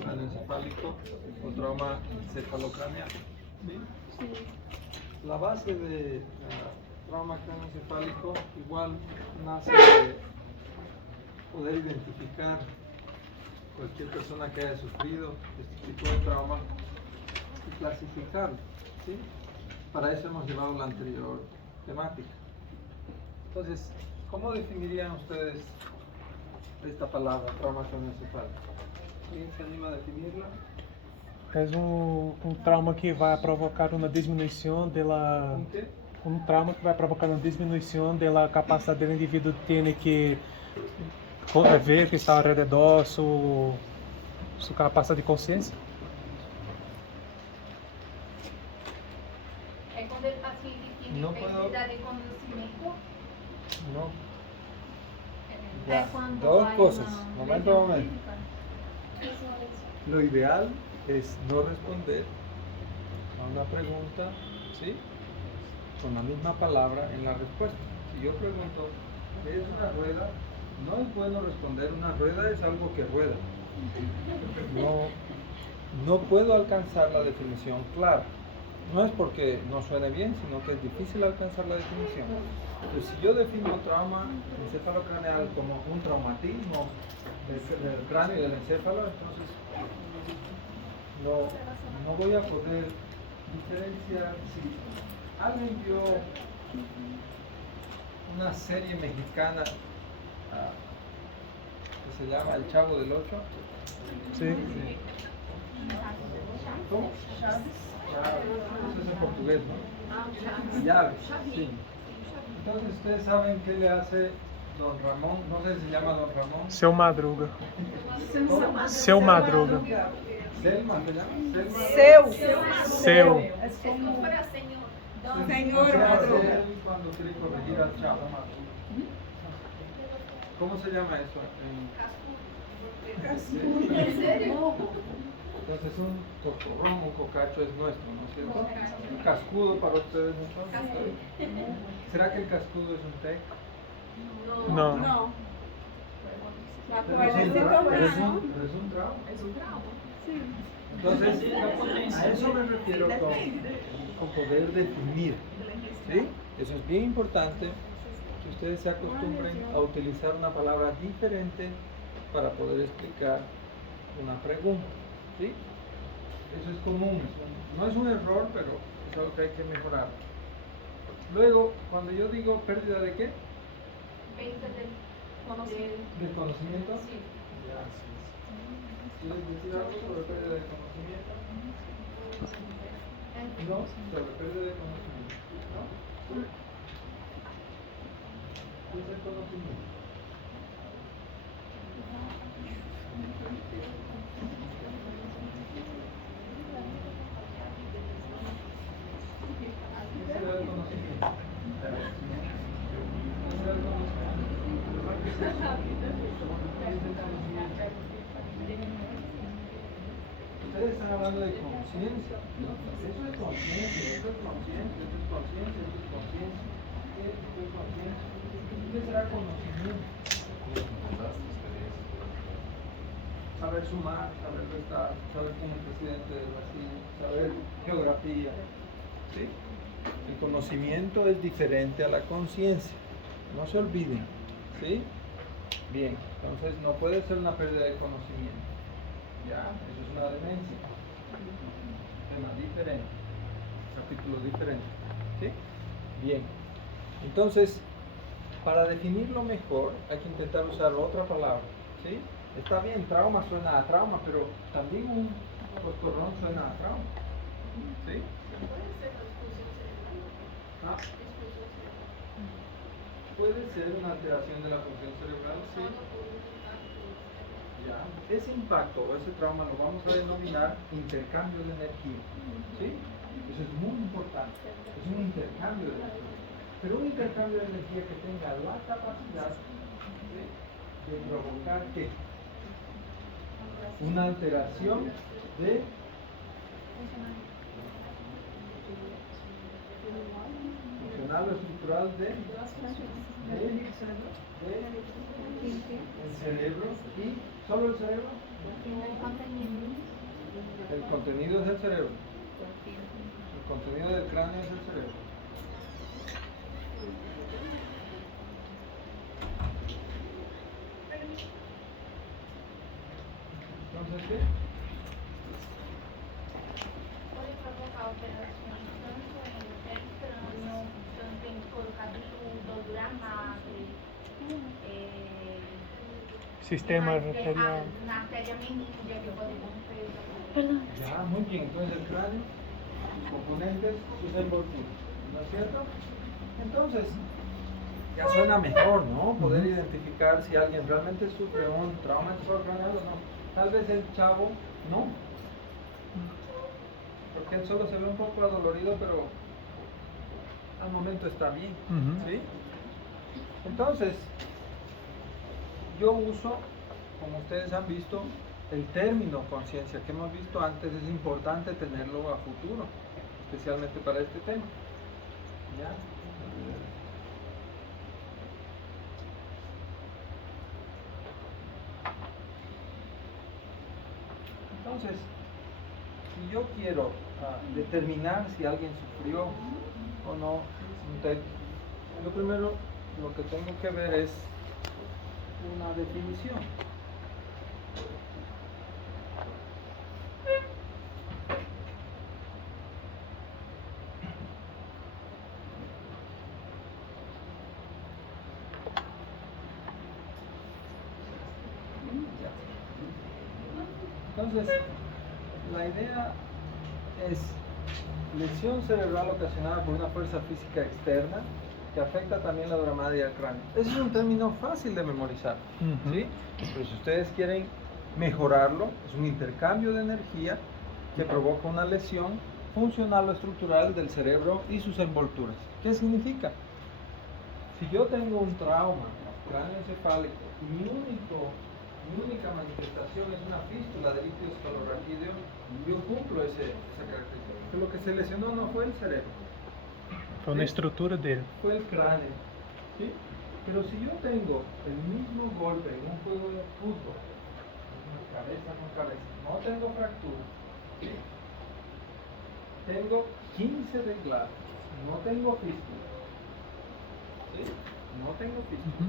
craneoencefálico o trauma encefalocraneal. ¿Bien? La base de trauma craneoencefálico igual nace de poder identificar cualquier persona que haya sufrido este tipo de trauma y clasificarlo, ¿sí? Para eso hemos llevado la anterior temática. Entonces, ¿cómo definirían ustedes esta palabra, trauma craneoencefálico? ¿Alguien se anima a definirla? É trauma que vai provocar uma diminuição da trauma que vai provocar uma diminuição da capacidade do indivíduo ter que ver o que está ao redor, sua capacidade de consciência. É quando o paciente tem pérdida de conhecimento. No. É quando Dos hay cosas. una Momento, lesión momento. física. Lo ideal es no responder a una pregunta, ¿sí? Con la misma palabra en la respuesta. Si yo pregunto, ¿qué es una rueda? No es bueno responder, una rueda es algo que rueda. No puedo alcanzar la definición clara. No es porque no suene bien, sino que es difícil alcanzar la definición. Entonces, si yo defino trauma encefalocraneal como un traumatismo del cráneo y del encéfalo, entonces no voy a poder diferenciar. Si alguien vio una serie mexicana que se llama El Chavo del Ocho. Sí. ¿Cómo? Eso es en portugués, ¿no? Llaves, sí. Entonces ustedes saben qué le hace Don Ramón, no sé si se llama Don Ramón. Seu Madruga. Seu Madruga. Selma, ¿se llama? Seu. Es como para señor. Señor Madruga. Cuando quiere corregir al Chavo Madruga. ¿Cómo se llama eso? ¿En serio? Entonces un cocorrón, un cocacho es nuestro, ¿no es cierto? Un cascudo para ustedes, entonces. ¿Será que el cascudo es un TEC? Não. No. Pero es un trauma. Es un trauma. Sí. Entonces, a eso me refiero con poder definir. ¿Sí? Eso es bien importante que ustedes se acostumbren a utilizar una palabra diferente para poder explicar una pregunta. ¿Sí? Eso es común. No es un error, pero es algo que hay que mejorar. Luego, cuando yo digo pérdida de qué? Pérdida ¿Del conocimiento? Sí. Ya, sí. ¿Quieres decir algo sobre pérdida de conocimiento? No, sobre pérdida de conocimiento. ¿No? ¿Qué es el conocimiento? ¿Qué será el conocimiento? ¿Qué será el conocimiento? Ustedes están hablando de conciencia. Eso es conciencia, eso es conciencia, eso es conciencia, eso es conciencia. Esto es conciencia. ¿Qué será conocimiento? Saber sumar, saber restar, saber quién es el presidente de Brasil, saber geografía. ¿Sí? El conocimiento es diferente a la conciencia. No se olviden. ¿Sí? Bien, entonces no puede ser una pérdida de conocimiento. Ya, eso es una demencia. Tema diferente. Capítulo diferente. ¿Sí? Bien. Entonces, para definirlo mejor, hay que intentar usar otra palabra. ¿Sí? Está bien, trauma suena a trauma, pero también un coscorrón suena a trauma. ¿Sí? Ah, puede ser una alteración de la función cerebral, sí. Ya. Ese impacto o ese trauma lo vamos a denominar intercambio de energía. ¿Sí? Eso es muy importante. Es un intercambio de energía. Pero un intercambio de energía que tenga la capacidad, ¿sí?, de provocar ¿qué? Una alteración de funcional o estructural del cerebro y solo el cerebro. El contenido es el cerebro. El contenido del cráneo es el cerebro. Entonces, ¿qué? Pode provocar alterações tanto em crânio, tanto em couro cabeludo, gordura magra, Sistema arterial. na artéria meningia que pode romper. Ya, muy bien. Entonces, el cráneo, componentes, sus envolturas. ¿No es cierto? Entonces, ya suena mejor, ¿no? Poder identificar si alguien realmente sufre un trauma craneal o no. Tal vez el chavo no. Porque él solo se ve un poco adolorido, pero al momento está bien. ¿Sí? Entonces, yo uso, como ustedes han visto, el término conciencia que hemos visto antes. Es importante tenerlo a futuro, especialmente para este tema. ¿Ya? Entonces, si yo quiero determinar si alguien sufrió o no un TEC, lo primero lo que tengo que ver es una definición. Entonces, la idea es lesión cerebral ocasionada por una fuerza física externa que afecta también la dura madre y el cráneo. Ese es un término fácil de memorizar, ¿sí? Pero si ustedes quieren mejorarlo, es un intercambio de energía que provoca una lesión funcional o estructural del cerebro y sus envolturas. ¿Qué significa? Si yo tengo un trauma cráneoencefálico y mi única manifestación es una fístula del líquido escalorraquídeo, yo cumplo esa característica. Pero lo que se lesionó no fue el cerebro, Fue una estructura dele. fue el cráneo. ¿Sí? Pero si yo tengo el mismo golpe en un juego de fútbol, cabeza con cabeza, no tengo fractura, ¿sí? Tengo 15 desgarros, no tengo fístula, ¿sí? No tengo fístula,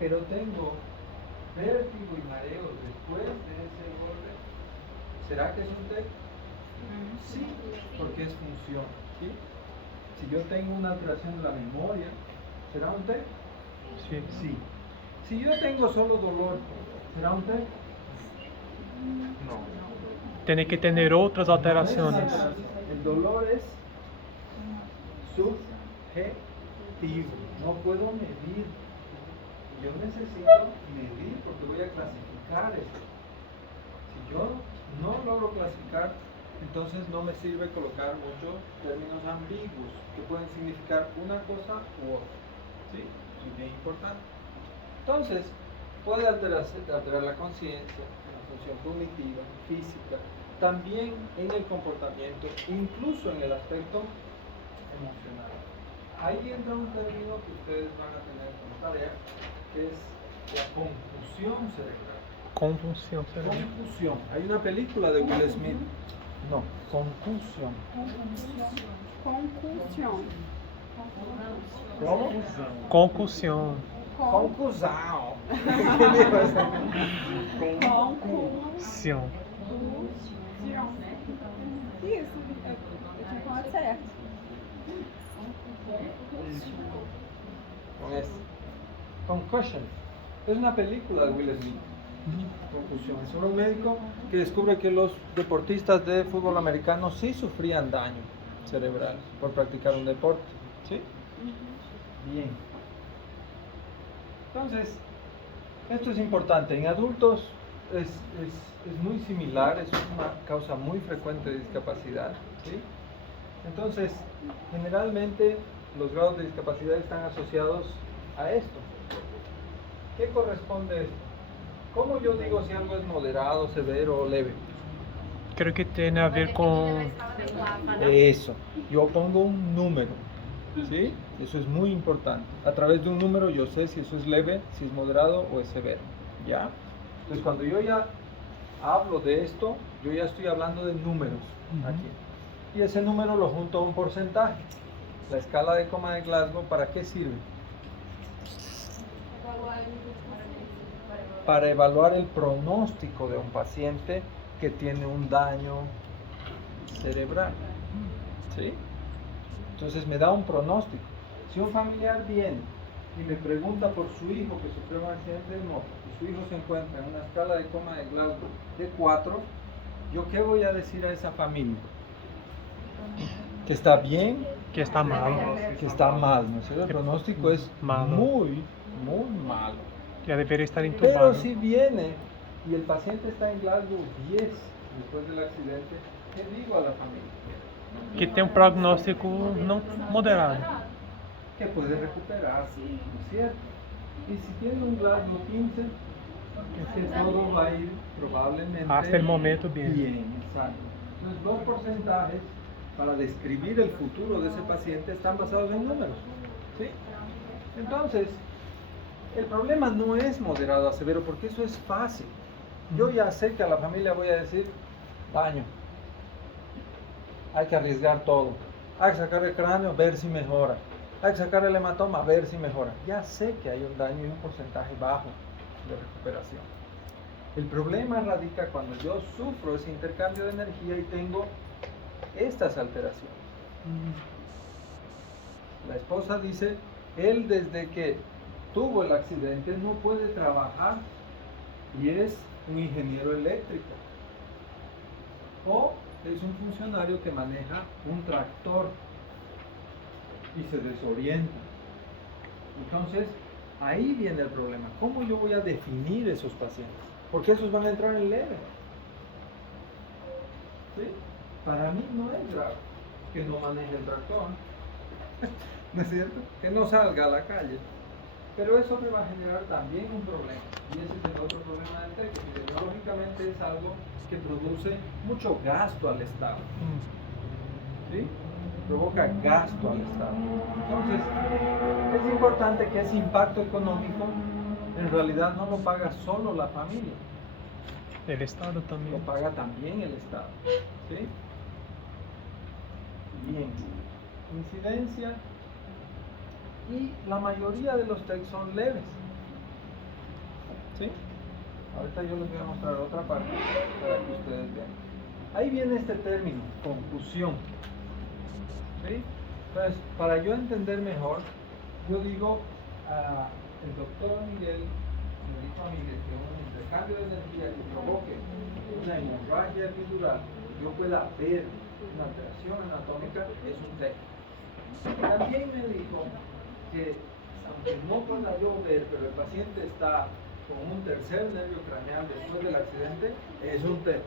pero tengo vértigo y mareo después de ese golpe. ¿Será que es un TEC? Sí, porque es función. ¿Sí? Si yo tengo una alteración de la memoria, ¿será un TEC? Sí. Sí. Si yo tengo solo dolor, ¿será un TEC? No. Tiene que tener otras alteraciones. El dolor es subjetivo, no puedo medir. Yo necesito medir porque voy a clasificar esto. Si yo no logro clasificar, entonces no me sirve colocar muchos términos ambiguos que pueden significar una cosa u otra. ¿Sí? Es bien importante. Entonces, puede alterar la conciencia, la función cognitiva, física, también en el comportamiento, incluso en el aspecto emocional. Ahí entra un término que ustedes van a tener como tarea, que es la confusión cerebral. Convulsión cerebral. Confusión. Hay una película de Will Smith. No, confusión. Concussão. ¿Cómo? Concussão. Concusão. Concussão. Isso, eu tinha falado certo. Con este. Concussion. Es una película de Will Smith. Confusión. Es un médico que descubre que los deportistas de fútbol americano sí sufrían daño cerebral por practicar un deporte. ¿Sí? Bien. Entonces, esto es importante. En adultos es muy similar, es una causa muy frecuente de discapacidad. ¿Sí? Entonces, generalmente los grados de discapacidad están asociados a esto. ¿Qué corresponde a esto? ¿Cómo yo digo si algo es moderado, severo o leve? Creo que tiene a ver con... Eso. Yo pongo un número. ¿Sí? Eso es muy importante. A través de un número yo sé si eso es leve, si es moderado o es severo. ¿Ya? Entonces cuando yo ya hablo de esto, yo ya estoy hablando de números aquí. Y ese número lo junto a un porcentaje. La escala de coma de Glasgow, ¿para qué sirve? Para evaluar el pronóstico de un paciente que tiene un daño cerebral. ¿Sí? Entonces me da un pronóstico. Si un familiar viene y me pregunta por su hijo que sufrió un accidente de moto y su hijo se encuentra en una escala de coma de Glasgow de 4, ¿yo qué voy a decir a esa familia? Que está bien, Que está mal. que está mal, ¿no es cierto? El pronóstico es Malo. muy, muy malo. Ya debería estar Pero intubado. si viene y el paciente está en Glasgow 10 después del accidente, ¿qué digo a la familia? Que tem um prognóstico não moderado. Que puede recuperarse, ¿no es cierto? Y si tiene un Glasgow 15, es que todo va a ir probablemente Hasta el momento bien. bien, exacto. Entonces los porcentajes para describir el futuro de ese paciente están basados en números, ¿sí? Entonces, el problema no es moderado a severo, porque eso es fácil. Yo ya sé que a la familia voy a decir, daño, hay que arriesgar todo, hay que sacar el cráneo, ver si mejora, hay que sacar el hematoma, ver si mejora. Ya sé que hay un daño y un porcentaje bajo de recuperación. El problema radica cuando yo sufro ese intercambio de energía y tengo estas alteraciones. La esposa dice, él desde que tuvo el accidente no puede trabajar y es un ingeniero eléctrico o es un funcionario que maneja un tractor y se desorienta. Entonces, ahí viene el problema. ¿Cómo yo voy a definir esos pacientes? Porque esos van a entrar en leve. ¿Sí? Para mí no es grave que no maneje el tractor, ¿no es cierto? Que no salga a la calle. Pero eso me va a generar también un problema. Y ese es el otro problema del TEC, que epidemiológicamente es algo que produce mucho gasto al Estado. ¿Sí? Provoca gasto al Estado. Entonces, es importante que ese impacto económico en realidad no lo paga solo la familia, El Estado lo também. paga también el Estado. ¿Sí? Bien. Incidencia. Y la mayoría de los TEC son leves. ¿Sí? Ahorita yo les voy a mostrar otra parte para que ustedes vean. Ahí viene este término, confusión. ¿Sí? Entonces, para yo entender mejor, yo digo, el doctor Miguel me dijo a Miguel que un intercambio de energía que provoque una hemorragia epidural, yo pueda ver una alteración anatómica, es un TEC. También me dijo que, aunque no pueda yo ver, pero el paciente está con un tercer nervio craneal después del accidente, es un TEC.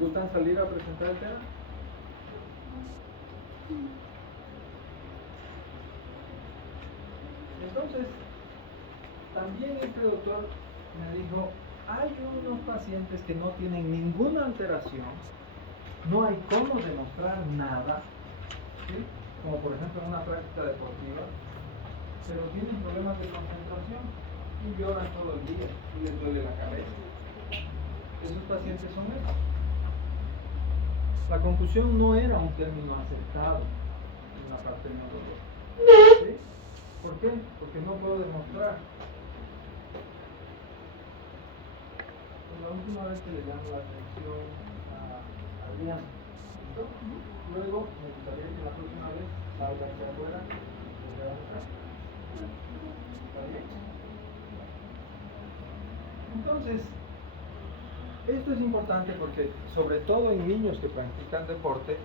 ¿Gustan salir a presentar el tema? Entonces, también este doctor me dijo, hay unos pacientes que no tienen ninguna alteración, no hay cómo demostrar nada, ¿sí? Como por ejemplo en una práctica deportiva, pero tienen problemas de concentración y lloran todo el día y les duele la cabeza. Esos pacientes son estos. La confusión no era un término aceptado en la parte neurológica. ¿Sí? ¿Por qué? Porque no puedo demostrar. Pues la última vez que le llamo la atención a Adrián, ¿listo? Luego me gustaría que la próxima vez salga hacia afuera y se vea acá. ¿Está bien? Entonces, esto es importante porque, sobre todo en niños que practican deporte,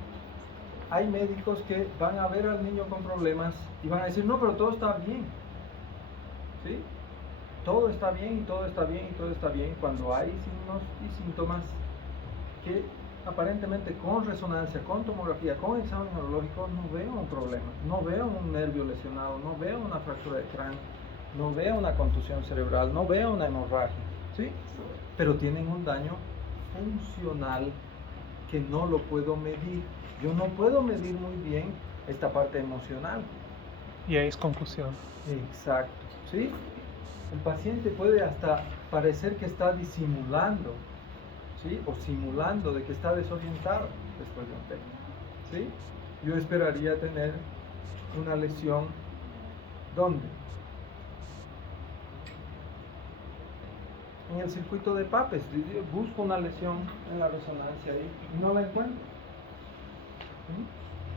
hay médicos que van a ver al niño con problemas y van a decir, no, pero todo está bien. ¿Sí? Todo está bien y todo está bien y todo está bien cuando hay signos y síntomas que aparentemente con resonancia, con tomografía, con examen neurológico no veo un problema, no veo un nervio lesionado, no veo una fractura de cráneo, no veo una contusión cerebral, no veo una hemorragia, ¿sí? Pero tienen un daño funcional que no lo puedo medir. Yo no puedo medir muy bien esta parte emocional. E aí, conclusão. Exacto, ¿sí? El paciente puede hasta parecer que está disimulando, ¿sí? O simulando de que está desorientado después de un TEC, ¿sí? Yo esperaría tener una lesión, ¿dónde? En el circuito de Papez. Busco una lesión en la resonancia ahí y no la encuentro. ¿Sí?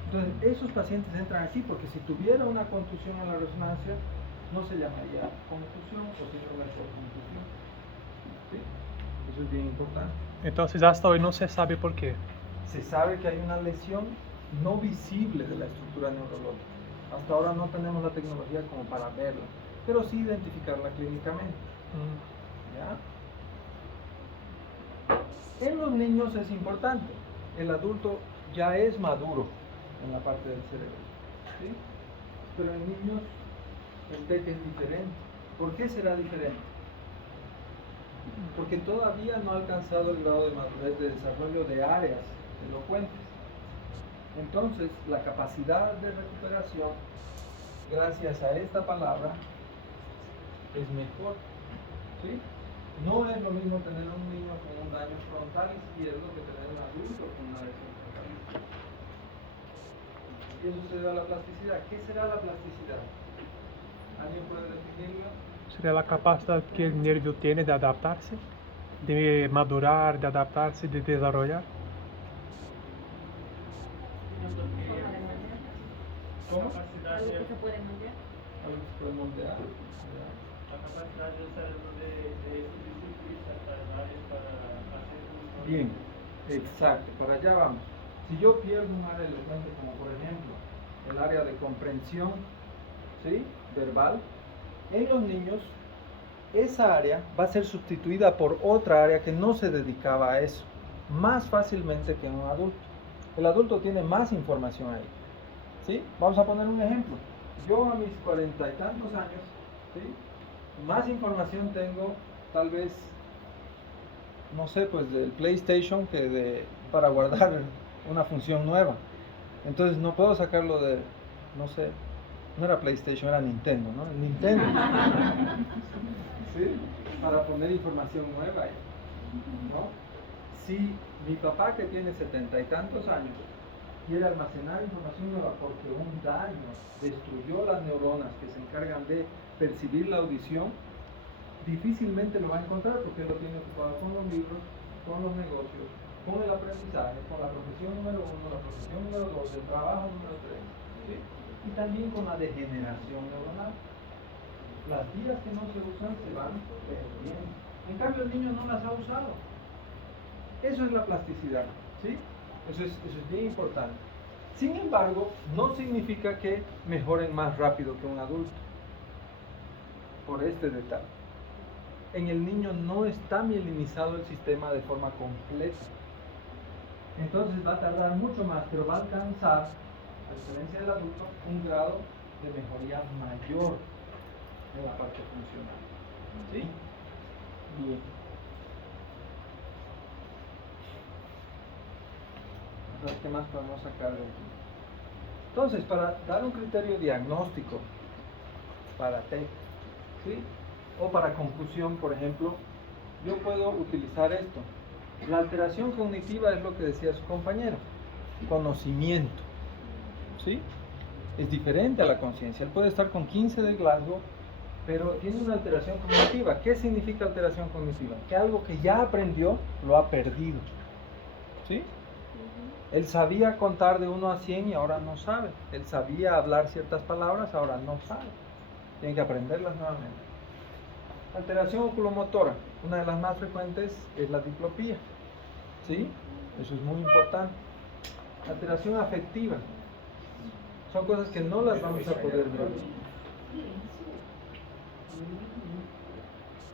Entonces, esos pacientes entran aquí porque si tuviera una contusión en la resonancia, no se llamaría contusión o síndrome por contusión. ¿Sí? Eso es bien importante. Entonces, hasta hoy no se sabe por qué. Se sabe que hay una lesión no visible de la estructura neurológica. Hasta ahora no tenemos la tecnología como para verla, pero sí identificarla clínicamente. ¿Ya? En los niños es importante. El adulto ya es maduro en la parte del cerebro, ¿sí? Pero en niños el TEC es diferente. ¿Por qué será diferente? Porque todavía no ha alcanzado el grado de madurez de desarrollo de áreas elocuentes. Entonces, la capacidad de recuperación, gracias a esta palabra, es mejor. ¿Sí? No es lo mismo tener un niño con un daño frontal izquierdo que tener un adulto con una lesión frontal. Y eso se debe a la plasticidad. ¿Qué será la plasticidad? ¿Alguien puede definirlo? Sería la capacidad que el nervio tiene de adaptarse, de madurar, de adaptarse, de desarrollar. ¿Cómo? Algo que se puede moldear. Algo que se puede moldear. La capacidad del cerebro de distribuir ciertas áreas para hacer un... Bien, exacto, para allá vamos. Si yo pierdo un área elocuente, como por ejemplo el área de comprensión, ¿sí? Verbal, en los niños esa área va a ser sustituida por otra área que no se dedicaba a eso, más fácilmente que en un adulto. El adulto tiene más información ahí, ¿sí? Vamos a poner un ejemplo. Yo a mis 40 y tantos años, ¿sí? Más información tengo, tal vez, no sé, pues del PlayStation para guardar una función nueva. Entonces no puedo sacarlo de, no sé, no era PlayStation, era Nintendo, ¿no? El Nintendo. ¿Sí? Para poner información nueva ahí, ¿no? Si mi papá, que tiene 70 y tantos años, quiere almacenar información nueva porque un daño destruyó las neuronas que se encargan de percibir la audición, difícilmente lo va a encontrar porque él lo tiene ocupado con los libros, con los negocios, con el aprendizaje, con la profesión número 1, la profesión número 2, el trabajo número 3, ¿sí? Y también con la degeneración neuronal. Las vías que no se usan se van perdiendo. En cambio el niño no las ha usado. Eso es la plasticidad, ¿sí? Eso es bien importante. Sin embargo, no significa que mejoren más rápido que un adulto. Por este detalle. En el niño no está mielinizado el sistema de forma completa. Entonces va a tardar mucho más, pero va a alcanzar, a diferencia del adulto, un grado de mejoría mayor en la parte funcional. ¿Sí? Bien. ¿Qué más podemos sacar de aquí? Entonces, para dar un criterio diagnóstico para TEC, ¿sí? O para confusión, por ejemplo, yo puedo utilizar esto. La alteración cognitiva es lo que decía su compañero, conocimiento, ¿sí? Es diferente a la conciencia. Él puede estar con 15 de Glasgow, pero tiene una alteración cognitiva. ¿Qué significa alteración cognitiva? Que algo que ya aprendió lo ha perdido, ¿sí? Él sabía contar de 1 a 100 y ahora no sabe. Él sabía hablar ciertas palabras, ahora no sabe. Tiene que aprenderlas nuevamente. Alteración oculomotora. Una de las más frecuentes es la diplopía. ¿Sí? Eso es muy importante. Alteración afectiva. Son cosas que no las vamos a poder ver.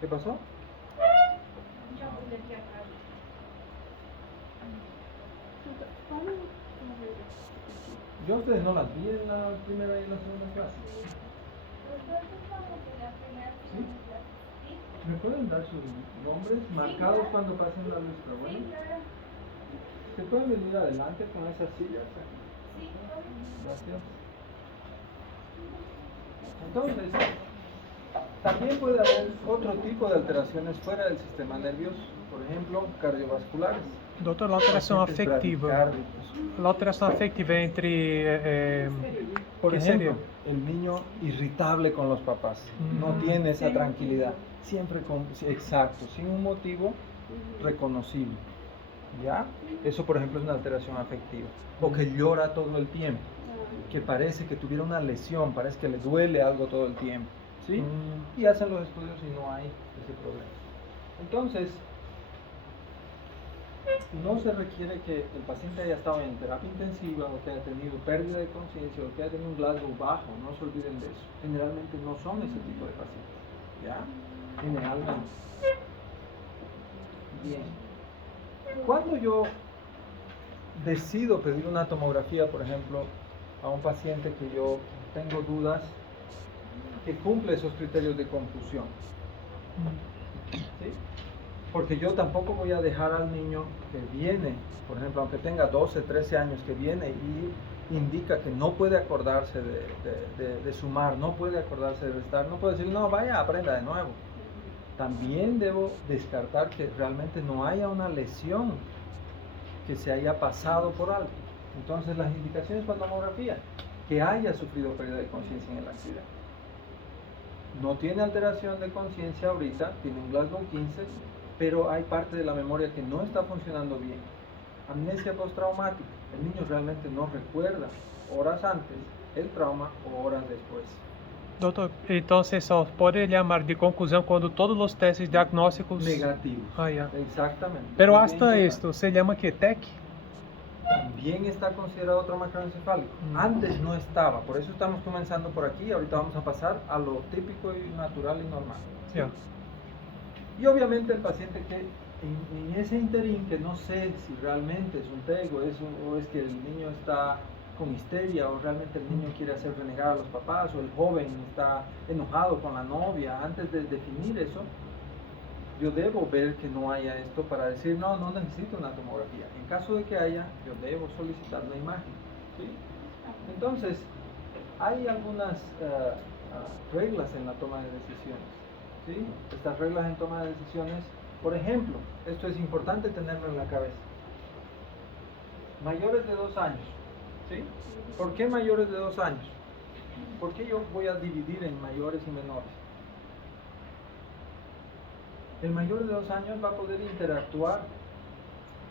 ¿Qué pasó? Yo a ustedes no las vi en la primera y en la segunda clase. ¿Sí? ¿Me pueden dar sus nombres marcados cuando pasen la luz? Bueno, ¿se pueden venir adelante con esas sillas? Gracias. Entonces, También puede haber otro tipo de alteraciones fuera del sistema nervioso, por ejemplo, cardiovasculares. Doutor, a alteração pacientes afectiva. bradicárdicos. A alteração afectiva é entre. Por ¿Qué ejemplo, sería? el niño irritable con los papás, no tiene esa tranquilidad, siempre con, exacto, sin un motivo reconocible, ¿ya? Eso, por ejemplo, es una alteración afectiva. O que llora todo el tiempo, que parece que tuviera una lesión, parece que le duele algo todo el tiempo, ¿sí? Y hacen los estudios y no hay ese problema. Entonces, no se requiere que el paciente haya estado en terapia intensiva o que haya tenido pérdida de conciencia o que haya tenido un Glasgow bajo, no se olviden de eso. Generalmente no son ese tipo de pacientes, ¿ya? Generalmente. Bien. Cuando yo decido pedir una tomografía, por ejemplo, a un paciente que yo tengo dudas que cumple esos criterios de confusión, ¿sí? Porque yo tampoco voy a dejar al niño que viene, por ejemplo, aunque tenga 12, 13 años, que viene y indica que no puede acordarse de sumar, no puede acordarse de restar, no puede decir, no, vaya, aprenda de nuevo. También debo descartar que realmente no haya una lesión que se haya pasado por alto. Entonces, las indicaciones para tomografía, que haya sufrido pérdida de conciencia en el accidente. No tiene alteración de conciencia ahorita, tiene un Glasgow 15, pero hay parte de la memoria que no está funcionando bien. Amnesia postraumática. El niño realmente no recuerda horas antes el trauma o horas después. Doutor, então você só pode chamar de conclusão quando todos os testes diagnósticos. Negativos. Ah, ya. Exactamente. Pero Es bien hasta importante. esto, ¿se llama que TEC? También está considerado trauma craneoencefálico. Antes no estaba, por eso estamos comenzando por aquí. Ahorita vamos a pasar a lo típico y natural y normal. ¿Sí? Ya. Y obviamente el paciente que en ese interín, que no sé si realmente es un TEC o es que el niño está con histeria o realmente el niño quiere hacer renegar a los papás o el joven está enojado con la novia, antes de definir eso, yo debo ver que no haya esto para decir, no necesito una tomografía. En caso de que haya, yo debo solicitar una imagen. ¿Sí? Entonces, hay algunas reglas en la toma de decisiones. ¿Sí? Estas reglas en toma de decisiones, por ejemplo, esto es importante tenerlo en la cabeza. Mayores de 2 años. ¿Sí? ¿Por qué mayores de 2 años? ¿Por qué yo voy a dividir en mayores y menores? El mayor de 2 años va a poder interactuar,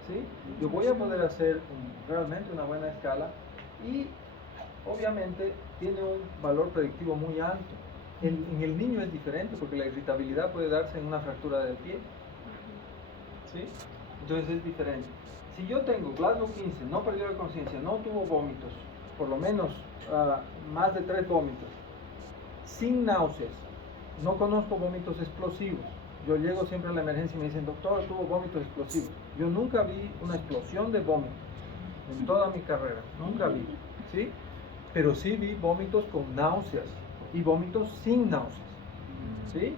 ¿sí? Yo voy a poder hacer realmente una buena escala y obviamente tiene un valor predictivo muy alto. En el niño es diferente porque la irritabilidad puede darse en una fractura del pie, ¿sí? Entonces es diferente. Si yo tengo Glasgow 15, no perdió la conciencia, no tuvo vómitos, por lo menos más de 3 vómitos, sin náuseas, no conozco vómitos explosivos. Yo llego siempre a la emergencia y me dicen, doctor, tuvo vómitos explosivos. Yo nunca vi una explosión de vómitos en toda mi carrera, nunca vi, ¿sí? Pero sí vi vómitos con náuseas y vómitos sin náuseas, ¿sí?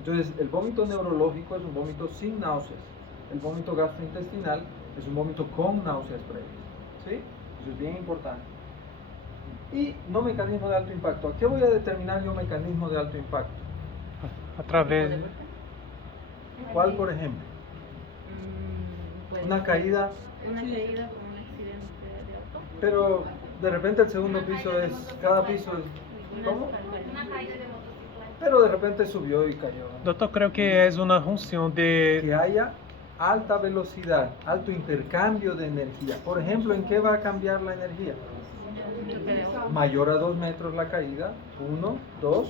Entonces, el vómito neurológico es un vómito sin náuseas. El vómito gastrointestinal es un vómito con náuseas previas, ¿sí? Eso es bien importante. Y no mecanismo de alto impacto. ¿A qué voy a determinar yo mecanismo de alto impacto? A través. ¿Cuál, por ejemplo? Pues, Una caída, Una caída por un accidente de auto. pero de repente el segundo piso es, cada piso es, ¿cómo? Una caída de motocicleta. Pero de repente subió y cayó. Doutor, creo que é uma função de. Que haya alta velocidad, alto intercambio de energía. Por ejemplo, ¿en qué va a cambiar la energía? Mayor a 2 metros la caída, 1, 2,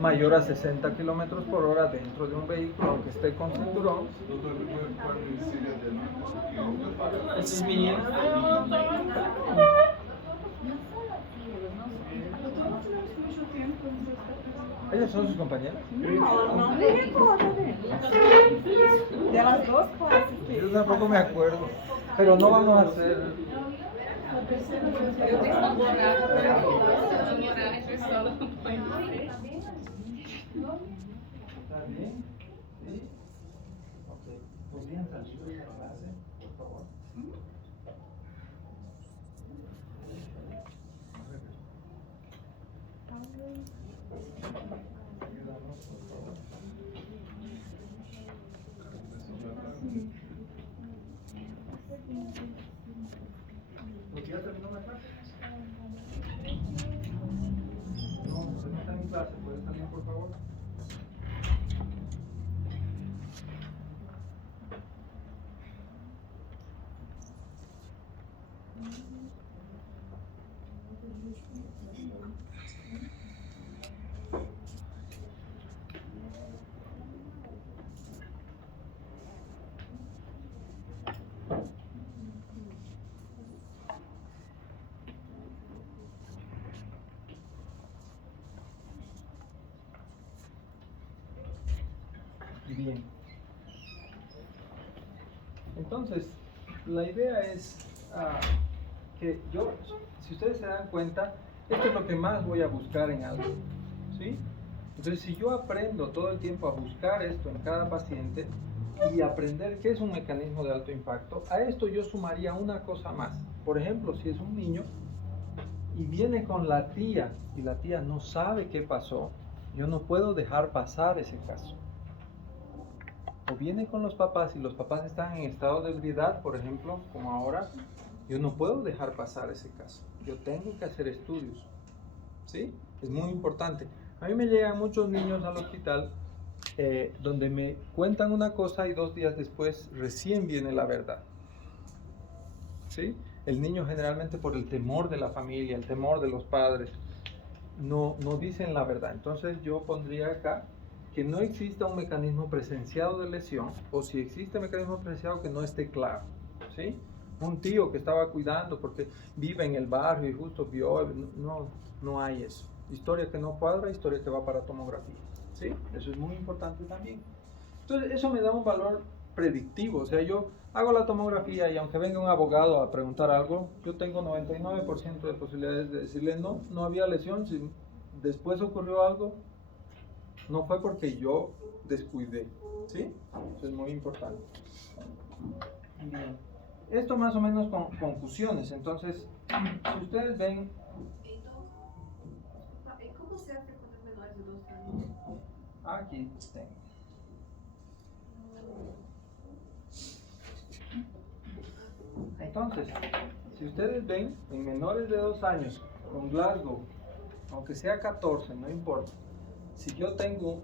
mayor a 60 kilómetros por hora dentro de un vehículo, aunque esté con cinturón. Esses meninos. ¿Ellas son sus compañeras? Não me recordo delas duas classes. Yo tampoco me acuerdo, pero no vamos a hacer... ¿Está bien? ¿Sí? Ok. ¿Podrían salir de la clase, por favor? Ayúdanos. por favor. Bien. Entonces, la idea es que yo, si ustedes se dan cuenta, esto es lo que más voy a buscar en algo, ¿sí? Entonces, si yo aprendo todo el tiempo a buscar esto en cada paciente y aprender qué es un mecanismo de alto impacto, a esto yo sumaría una cosa más. Por ejemplo, si es un niño y viene con la tía y la tía no sabe qué pasó, yo no puedo dejar pasar ese caso. O viene con los papás y los papás están en estado de ebriedad, por ejemplo, como ahora, yo no puedo dejar pasar ese caso. Yo tengo que hacer estudios, ¿sí? Es muy importante. A mí me llegan muchos niños al hospital donde me cuentan una cosa y 2 días después recién viene la verdad, ¿sí? El niño generalmente por el temor de la familia, el temor de los padres, no dicen la verdad. Entonces yo pondría acá que no exista un mecanismo presenciado de lesión, o si existe mecanismo presenciado que no esté claro, ¿sí? Un tío que estaba cuidando porque vive en el barrio y justo vio, no hay eso. Historia que no cuadra, historia que va para tomografía, ¿sí? Eso es muy importante también. Entonces eso me da un valor predictivo, o sea, yo hago la tomografía y aunque venga un abogado a preguntar algo, yo tengo 99% de posibilidades de decirle no había lesión, si después ocurrió algo, no fue porque yo descuidé, ¿sí? Eso es muy importante. Bien. Esto más o menos con conclusiones. Entonces, si ustedes ven... ¿Cómo se hace con los menores de 2 años? Aquí tengo. Entonces, si ustedes ven, en menores de 2 años, con Glasgow, aunque sea 14, no importa. Si yo tengo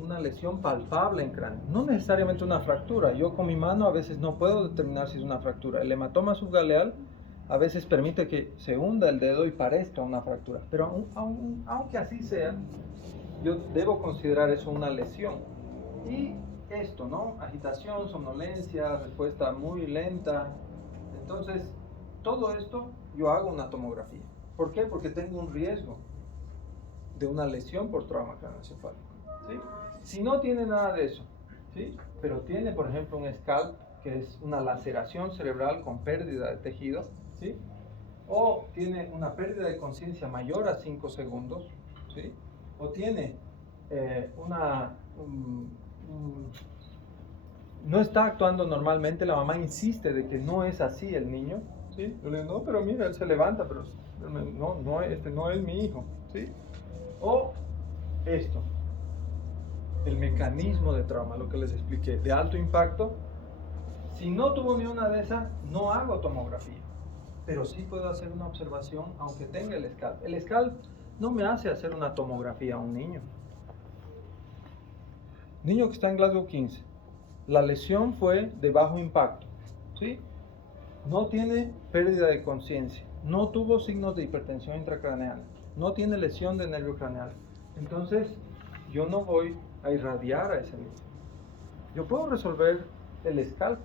una lesión palpable en cráneo, no necesariamente una fractura, yo con mi mano a veces no puedo determinar si es una fractura. El hematoma subgaleal a veces permite que se hunda el dedo y parezca una fractura, pero aunque así sea, yo debo considerar eso una lesión. Y esto, ¿no? Agitación, somnolencia, respuesta muy lenta. Entonces, todo esto yo hago una tomografía. ¿Por qué? Porque tengo un riesgo de una lesión por trauma craneoencefálico, ¿sí? Si no tiene nada de eso, ¿sí? Pero tiene, por ejemplo, un scalp, que es una laceración cerebral con pérdida de tejido, ¿sí? O tiene una pérdida de conciencia mayor a 5 segundos, ¿sí? O tiene no está actuando normalmente, la mamá insiste de que no es así el niño, ¿sí? Yo le digo, no, pero mira, él se levanta, pero este no es mi hijo, ¿sí? O esto, el mecanismo de trauma, lo que les expliqué, de alto impacto. Si no tuvo ni una de esas, no hago tomografía, pero sí puedo hacer una observación aunque tenga el scalp. El scalp no me hace hacer una tomografía a un niño. Niño que está en Glasgow 15, la lesión fue de bajo impacto, ¿sí? No tiene pérdida de conciencia, no tuvo signos de hipertensión intracraneal, no tiene lesión de nervio craneal. Entonces, yo no voy a irradiar a ese niño. Yo puedo resolver el scalp.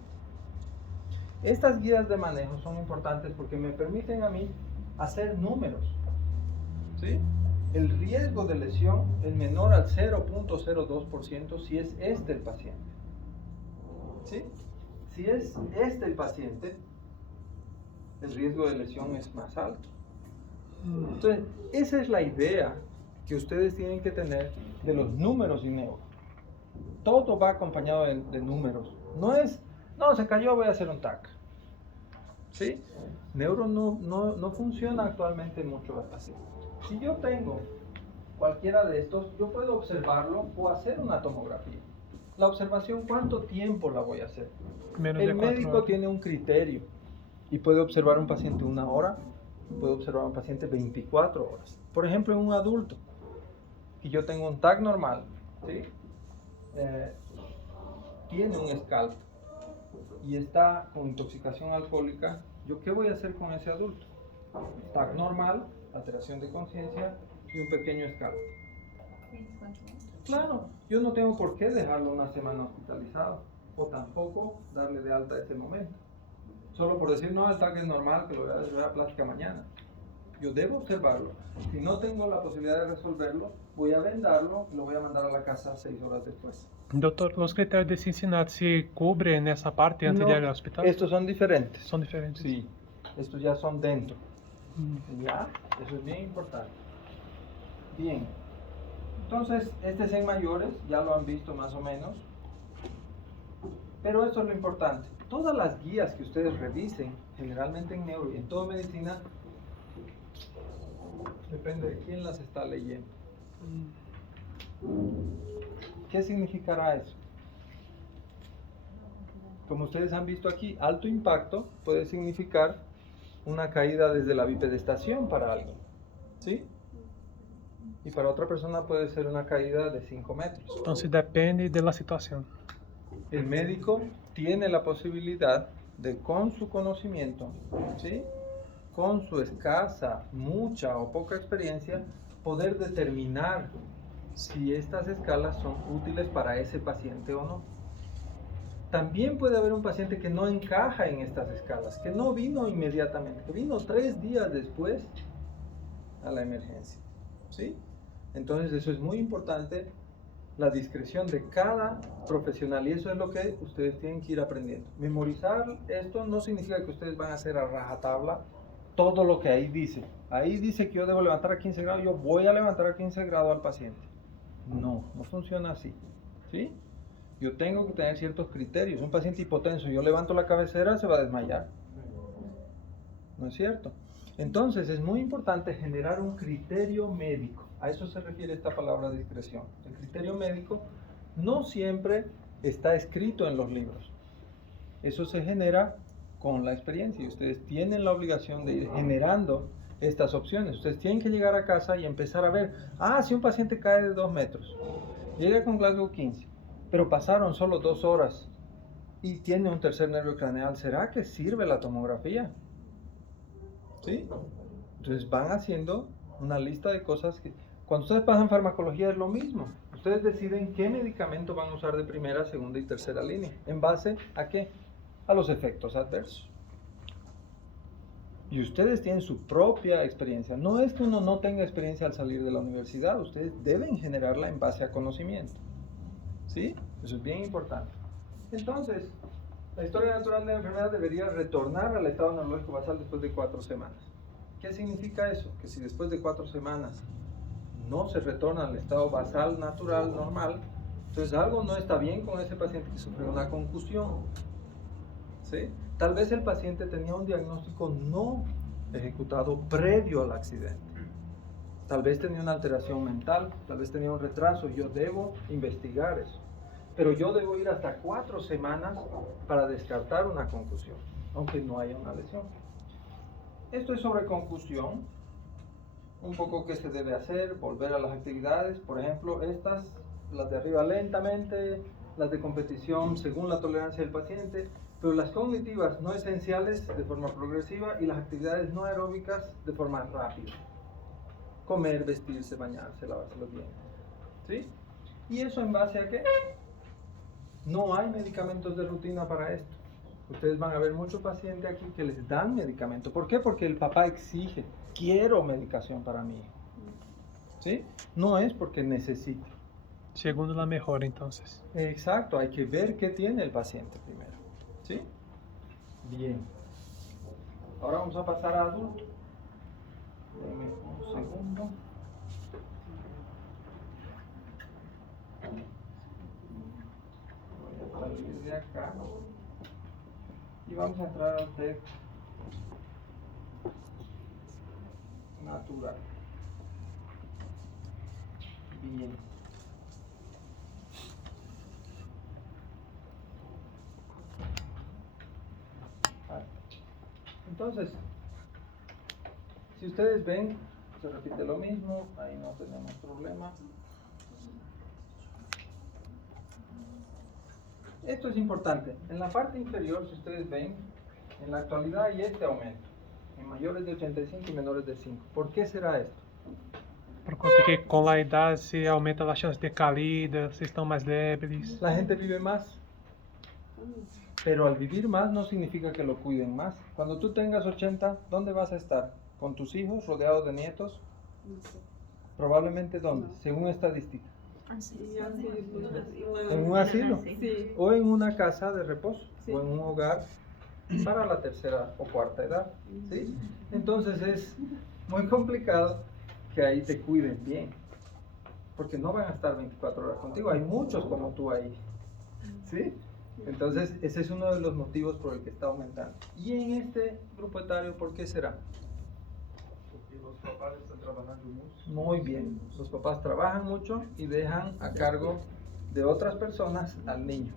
Estas guías de manejo son importantes porque me permiten a mí hacer números, ¿sí? El riesgo de lesión es menor al 0.02% si es este el paciente, ¿sí? Si es este el paciente, el riesgo de lesión es más alto. Entonces, esa es la idea que ustedes tienen que tener de los números y neuro. Todo va acompañado de números. No es, no, se cayó, voy a hacer un TAC. ¿Sí? Neuro no funciona actualmente mucho así. Si yo tengo cualquiera de estos, yo puedo observarlo o hacer una tomografía. La observación, ¿cuánto tiempo la voy a hacer? El médico tiene un criterio y puede observar un paciente 1 hora, puede observar un paciente 24 horas. Por ejemplo, en un adulto, y yo tengo un TAC normal, ¿sí? Tiene un scalp y está con intoxicación alcohólica, ¿yo qué voy a hacer con ese adulto? TAC normal, alteración de conciencia y un pequeño scalp. Claro, yo no tengo por qué dejarlo una semana hospitalizado o tampoco darle de alta ese momento. Solo por decir, no, el TAC es normal, que lo voy a llevar a plástica mañana. Yo debo observarlo. Si no tengo la posibilidad de resolverlo, voy a vendarlo y lo voy a mandar a la casa 6 horas después. Doutor, os critérios de Cincinnati se cobrem nessa parte antes No, de ir ao hospital? estos son diferentes. São diferentes. Sí, estos ya son dentro. ¿Ya? Eso es bien importante. Bien. Entonces, este es en mayores, ya lo han visto más o menos. Pero esto es lo importante. Todas las guías que ustedes revisen, generalmente en neuro y en toda medicina, depende de quién las está leyendo. ¿Qué significará eso? Como ustedes han visto aquí, alto impacto puede significar una caída desde la bipedestación para alguien, ¿sí? Y para otra persona puede ser una caída de 5 metros. Então, se depende da situação. El médico tiene la posibilidad de, con su conocimiento, ¿sí?, con su escasa, mucha o poca experiencia, poder determinar si estas escalas son útiles para ese paciente o no. También puede haber un paciente que no encaja en estas escalas, que no vino inmediatamente, que vino 3 días después a la emergencia, ¿sí? Entonces eso es muy importante, la discreción de cada profesional, y eso es lo que ustedes tienen que ir aprendiendo. Memorizar esto no significa que ustedes van a hacer a rajatabla todo lo que ahí dice. Ahí dice que yo debo levantar a 15 grados, yo voy a levantar a 15 grados al paciente. No, no funciona así, ¿sí? Yo tengo que tener ciertos criterios. Un paciente hipotenso, yo levanto la cabecera, se va a desmayar. ¿No es cierto? Entonces es muy importante generar un criterio médico. A eso se refiere esta palabra discreción. El criterio médico no siempre está escrito en los libros. Eso se genera con la experiencia y ustedes tienen la obligación de ir generando estas opciones. Ustedes tienen que llegar a casa y empezar a ver, si un paciente cae de 2 metros, llega con Glasgow 15, pero pasaron solo 2 horas y tiene un tercer nervio craneal, ¿será que sirve la tomografía? ¿Sí? Entonces van haciendo una lista de cosas que... Cuando ustedes pasan farmacología es lo mismo. Ustedes deciden qué medicamento van a usar de primera, segunda y tercera línea. ¿En base a qué? A los efectos adversos. Y ustedes tienen su propia experiencia. No es que uno no tenga experiencia al salir de la universidad. Ustedes deben generarla en base a conocimiento. ¿Sí? Eso es bien importante. Entonces, la historia natural de la enfermedad debería retornar al estado neurológico basal después de 4 semanas. ¿Qué significa eso? Que si después de 4 semanas no se retorna al estado basal natural normal, entonces algo no está bien con ese paciente que sufrió una concusión. ¿Sí? Tal vez el paciente tenía un diagnóstico no ejecutado previo al accidente. Tal vez tenía una alteración mental, tal vez tenía un retraso. Yo debo investigar eso. Pero yo debo ir hasta 4 semanas para descartar una concusión, aunque no haya una lesión. Esto es sobre concusión. Un poco qué se debe hacer, volver a las actividades. Por ejemplo, estas, las de arriba lentamente, las de competición según la tolerancia del paciente, pero las cognitivas no esenciales de forma progresiva y las actividades no aeróbicas de forma rápida. Comer, vestirse, bañarse, lavarse los dientes. ¿Sí? ¿Y eso en base a qué? No hay medicamentos de rutina para esto. Ustedes van a ver muchos pacientes aquí que les dan medicamento. ¿Por qué? Porque el papá exige, quiero medicación para mi hijo. ¿Sí? No es porque necesite. Segundo la mejora, entonces. Exacto, hay que ver qué tiene el paciente primero. ¿Sí? Bien. Ahora vamos a pasar a adulto. Denme un segundo. Voy a salir de acá. Y vamos a entrar al TEC natural. Bien. Entonces, si ustedes ven, se repite lo mismo, ahí no tenemos problema. Esto es importante. En la parte inferior, si ustedes ven, en la actualidad hay este aumento, en mayores de 85 y menores de 5. ¿Por qué será esto? Por conta que com a idade se aumenta a chance de caída, se estão mais débeis. La gente vive más, pero al vivir más no significa que lo cuiden más. Cuando tú tengas 80, ¿dónde vas a estar? ¿Con tus hijos, rodeados de nietos? Probablemente ¿dónde? Según estadística. En un asilo, Sí. o en una casa de reposo, Sí. o en un hogar para la tercera o cuarta edad, ¿sí? Entonces es muy complicado que ahí te cuiden bien, porque no van a estar 24 horas contigo, hay muchos como tú ahí, ¿sí? Entonces ese es uno de los motivos por el que está aumentando. Y en este grupo etario, ¿por qué será? Porque los papás están trabajando mucho. Muy bien, los papás trabajan mucho y dejan a cargo de otras personas al niño,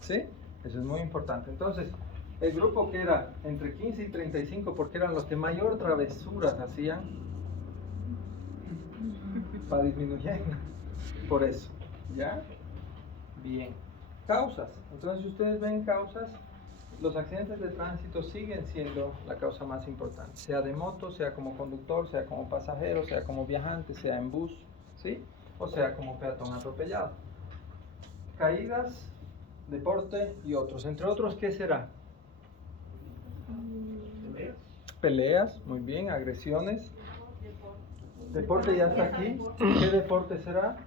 ¿sí? Eso es muy importante. Entonces, el grupo que era entre 15 y 35, porque eran los que mayor travesuras hacían, va disminuyendo por eso, ¿ya? Bien. Causas. Entonces, si ustedes ven causas, los accidentes de tránsito siguen siendo la causa más importante, sea de moto, sea como conductor, sea como pasajero, sea como viajante, sea en bus, ¿sí? O sea como peatón atropellado. Caídas, deporte y otros. Entre otros, ¿qué será? Peleas, muy bien, agresiones. Deporte ya está aquí. ¿Qué deporte será?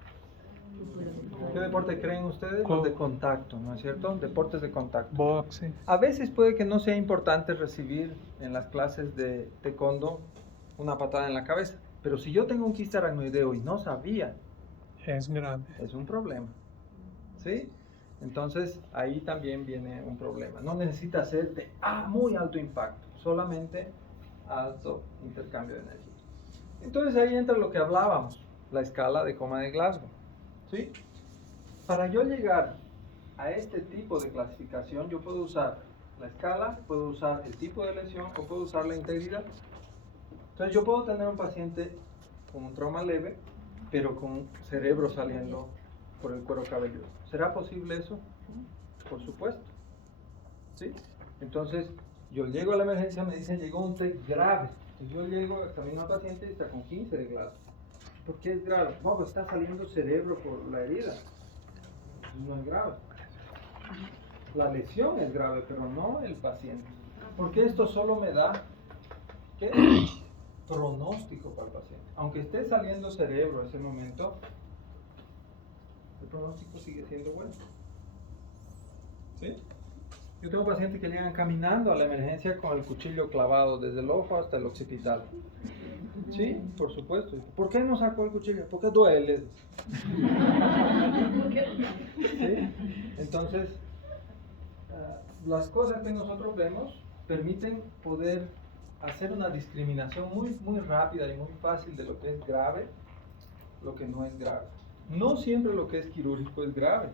¿Qué deporte creen ustedes? Los de contacto, ¿no es cierto? Deportes de contacto. Boxe. A veces puede que no sea importante recibir en las clases de taekwondo una patada en la cabeza, pero si yo tengo un quiste aracnoideo y no sabía, Es grave. es un problema, ¿sí? Entonces ahí también viene un problema. No necesita ser de muy alto impacto, solamente alto intercambio de energía. Entonces ahí entra lo que hablábamos, la escala de coma de Glasgow, ¿sí? Para yo llegar a este tipo de clasificación, yo puedo usar la escala, puedo usar el tipo de lesión o puedo usar la integridad. Entonces yo puedo tener un paciente con un trauma leve, pero con cerebro saliendo por el cuero cabelludo. ¿Será posible eso? Por supuesto. ¿Sí? Entonces yo llego a la emergencia, me dicen llegó un TEC grave. Entonces yo llego, examino al paciente y está con 15 de Glasgow. ¿Por qué es grave? No, pues está saliendo cerebro por la herida. No es grave. La lesión es grave, pero no el paciente. Porque esto solo me da ¿qué? Pronóstico para el paciente. Aunque esté saliendo cerebro en ese momento, el pronóstico sigue siendo bueno. ¿Sí? Yo tengo pacientes que llegan caminando a la emergencia con el cuchillo clavado desde el ojo hasta el occipital. Sí, por supuesto. ¿Por qué no sacó el cuchillo? Porque duele. ¿Sí? Entonces, las cosas que nosotros vemos permiten poder hacer una discriminación muy rápida y muy fácil de lo que es grave, lo que no es grave. No siempre lo que es quirúrgico es grave.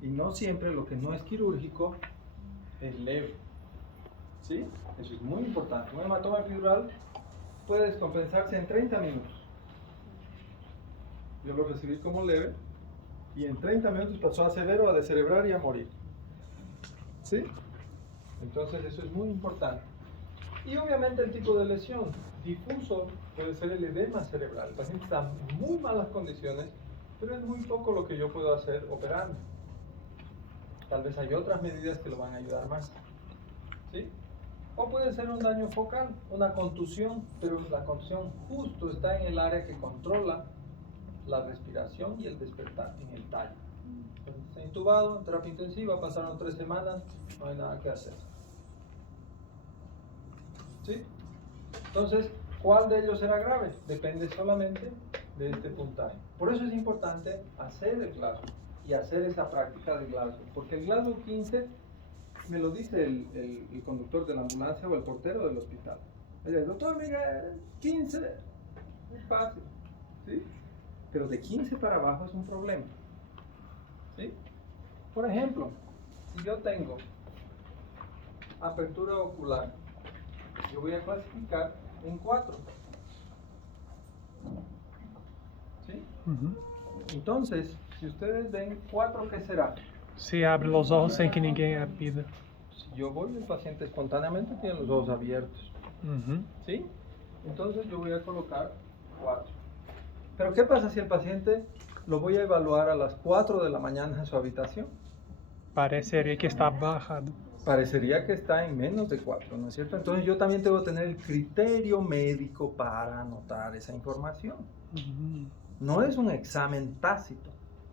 Y no siempre lo que no es quirúrgico es leve. ¿Sí? Eso es muy importante. Un hematoma epidural puede descompensarse en 30 minutos. Yo lo recibí como leve y en 30 minutos pasó a severo, a descerebrar y a morir. ¿Sí? Entonces eso es muy importante. Y obviamente el tipo de lesión difuso puede ser el edema cerebral. El paciente está en muy malas condiciones, pero es muy poco lo que yo puedo hacer operando. Tal vez hay otras medidas que lo van a ayudar más. ¿Sí? O puede ser un daño focal, una contusión, pero la contusión justo está en el área que controla la respiración y el despertar, en el tallo. Está intubado, en terapia intensiva, pasaron 3 semanas, no hay nada que hacer. ¿Sí? Entonces, ¿cuál de ellos será grave? Depende solamente de este puntaje. Por eso es importante hacer el Glasgow y hacer esa práctica de Glasgow, porque el Glasgow 15 me lo dice el conductor de la ambulancia o el portero del hospital. Me dice, doctor, mira, 15 es fácil, ¿sí? Pero de 15 para abajo es un problema, ¿sí? Por ejemplo, si yo tengo apertura ocular, yo voy a clasificar en 4, ¿sí? Entonces, si ustedes ven 4, ¿qué será? Se abre os olhos sem que ninguém apida. Si yo voy, el paciente espontáneamente tiene los ojos abiertos. Uhum. ¿Sí? Entonces yo voy a colocar 4. Pero ¿qué pasa si el paciente lo voy a evaluar a las 4 de la mañana en su habitación? Pareceria que está barrado. Parecería que está en menos de 4, ¿no es cierto? Entonces yo también tengo que tener el criterio médico para anotar esa información. Uhum. No es un examen tácito,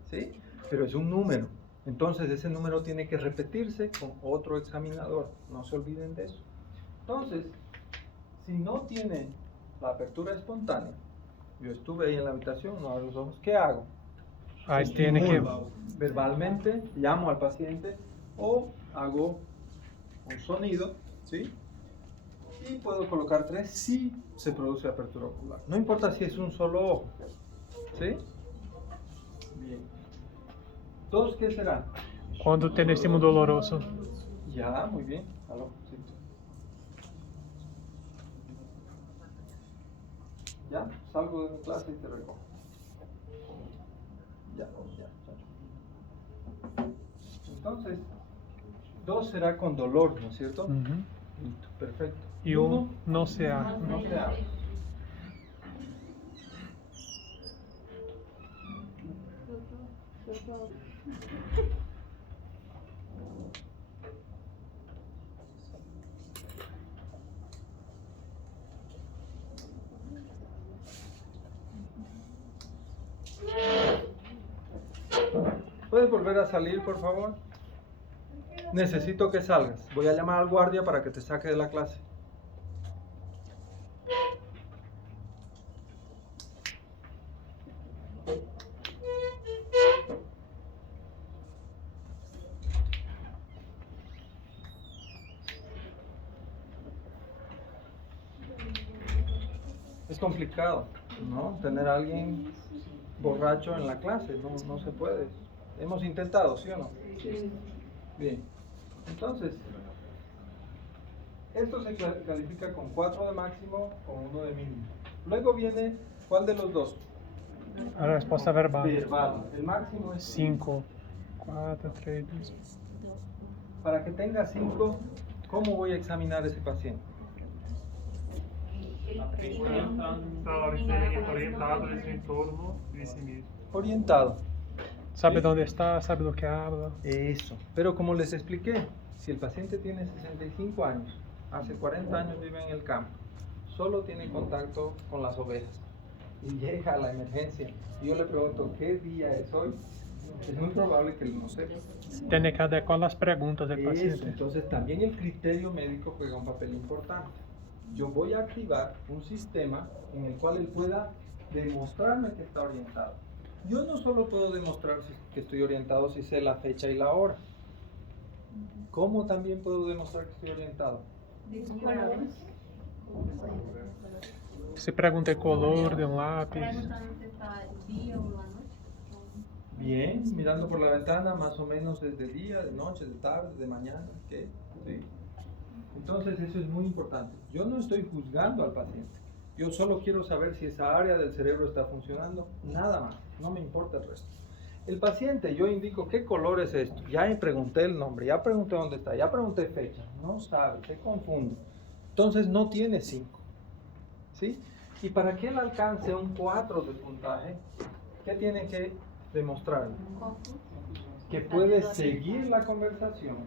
¿sí? Pero es un número. Entonces ese número tiene que repetirse con otro examinador. No se olviden de eso. Entonces, si no tiene la apertura espontánea, yo estuve ahí en la habitación, no abro los ojos, ¿qué hago? Aí tem que... Verbalmente llamo al paciente o hago un sonido, ¿sí? Y puedo colocar 3 si se produce apertura ocular. No importa si es un solo ojo, ¿sí? Bien. 2, ¿qué será? Quando tem estímulo doloroso. Ya, muy bien. Aló, sí. Ya, salgo de mi clase y te recojo. Ya, ya. Entonces, 2 será con dolor, ¿no es cierto? Uhum. Listo, perfecto. E Uno, não se abre. no se abre. ¿Puedes volver a salir, por favor? Necesito que salgas. Voy a llamar al guardia para que te saque de la clase. Es complicado, ¿no? Tener a alguien borracho en la clase, no se puede. Hemos intentado, ¿sí o no? Bien. Entonces, esto se califica con 4 de máximo o 1 de mínimo. Luego viene, ¿cuál de los dos? A resposta verbal. Verbal. El máximo es 5, 4, 3, 2. Para que tenga 5, ¿cómo voy a examinar ese paciente? Orientado nesse entorno de si mismo. Orientado. Sabe onde está, sabe do que habla. Eso. Pero como les expliqué, si el paciente tiene 65 años, hace 40 años vive en el campo, solo tiene contacto con las ovejas y llega a la emergencia y yo le pregunto, ¿qué día es hoy? Es muy probable que él no sepa. Tem que adequar as perguntas do Eso, paciente. entonces también el criterio médico juega un papel importante. Yo voy a activar un sistema en el cual él pueda demostrarme que está orientado. Yo no solo puedo demostrar que estoy orientado si sé la fecha y la hora. ¿Cómo también puedo demostrar que estoy orientado? Se pergunta o color de lápis. Perguntando se está dia ou à noite. Bien, mirando por la ventana, más o menos es de día, de noche, de tarde, de mañana, ¿qué? ¿Sí? Entonces eso es muy importante. Yo no estoy juzgando al paciente. Yo solo quiero saber si esa área del cerebro está funcionando, nada más. No me importa el resto. El paciente, yo indico qué color es esto. Ya pregunté el nombre, ya pregunté dónde está, ya pregunté fecha. No sabe, se confunde. Entonces no tiene 5. ¿Sí? Y para que él alcance un 4 de puntaje, ¿qué tiene que demostrar? Que puede seguir la conversación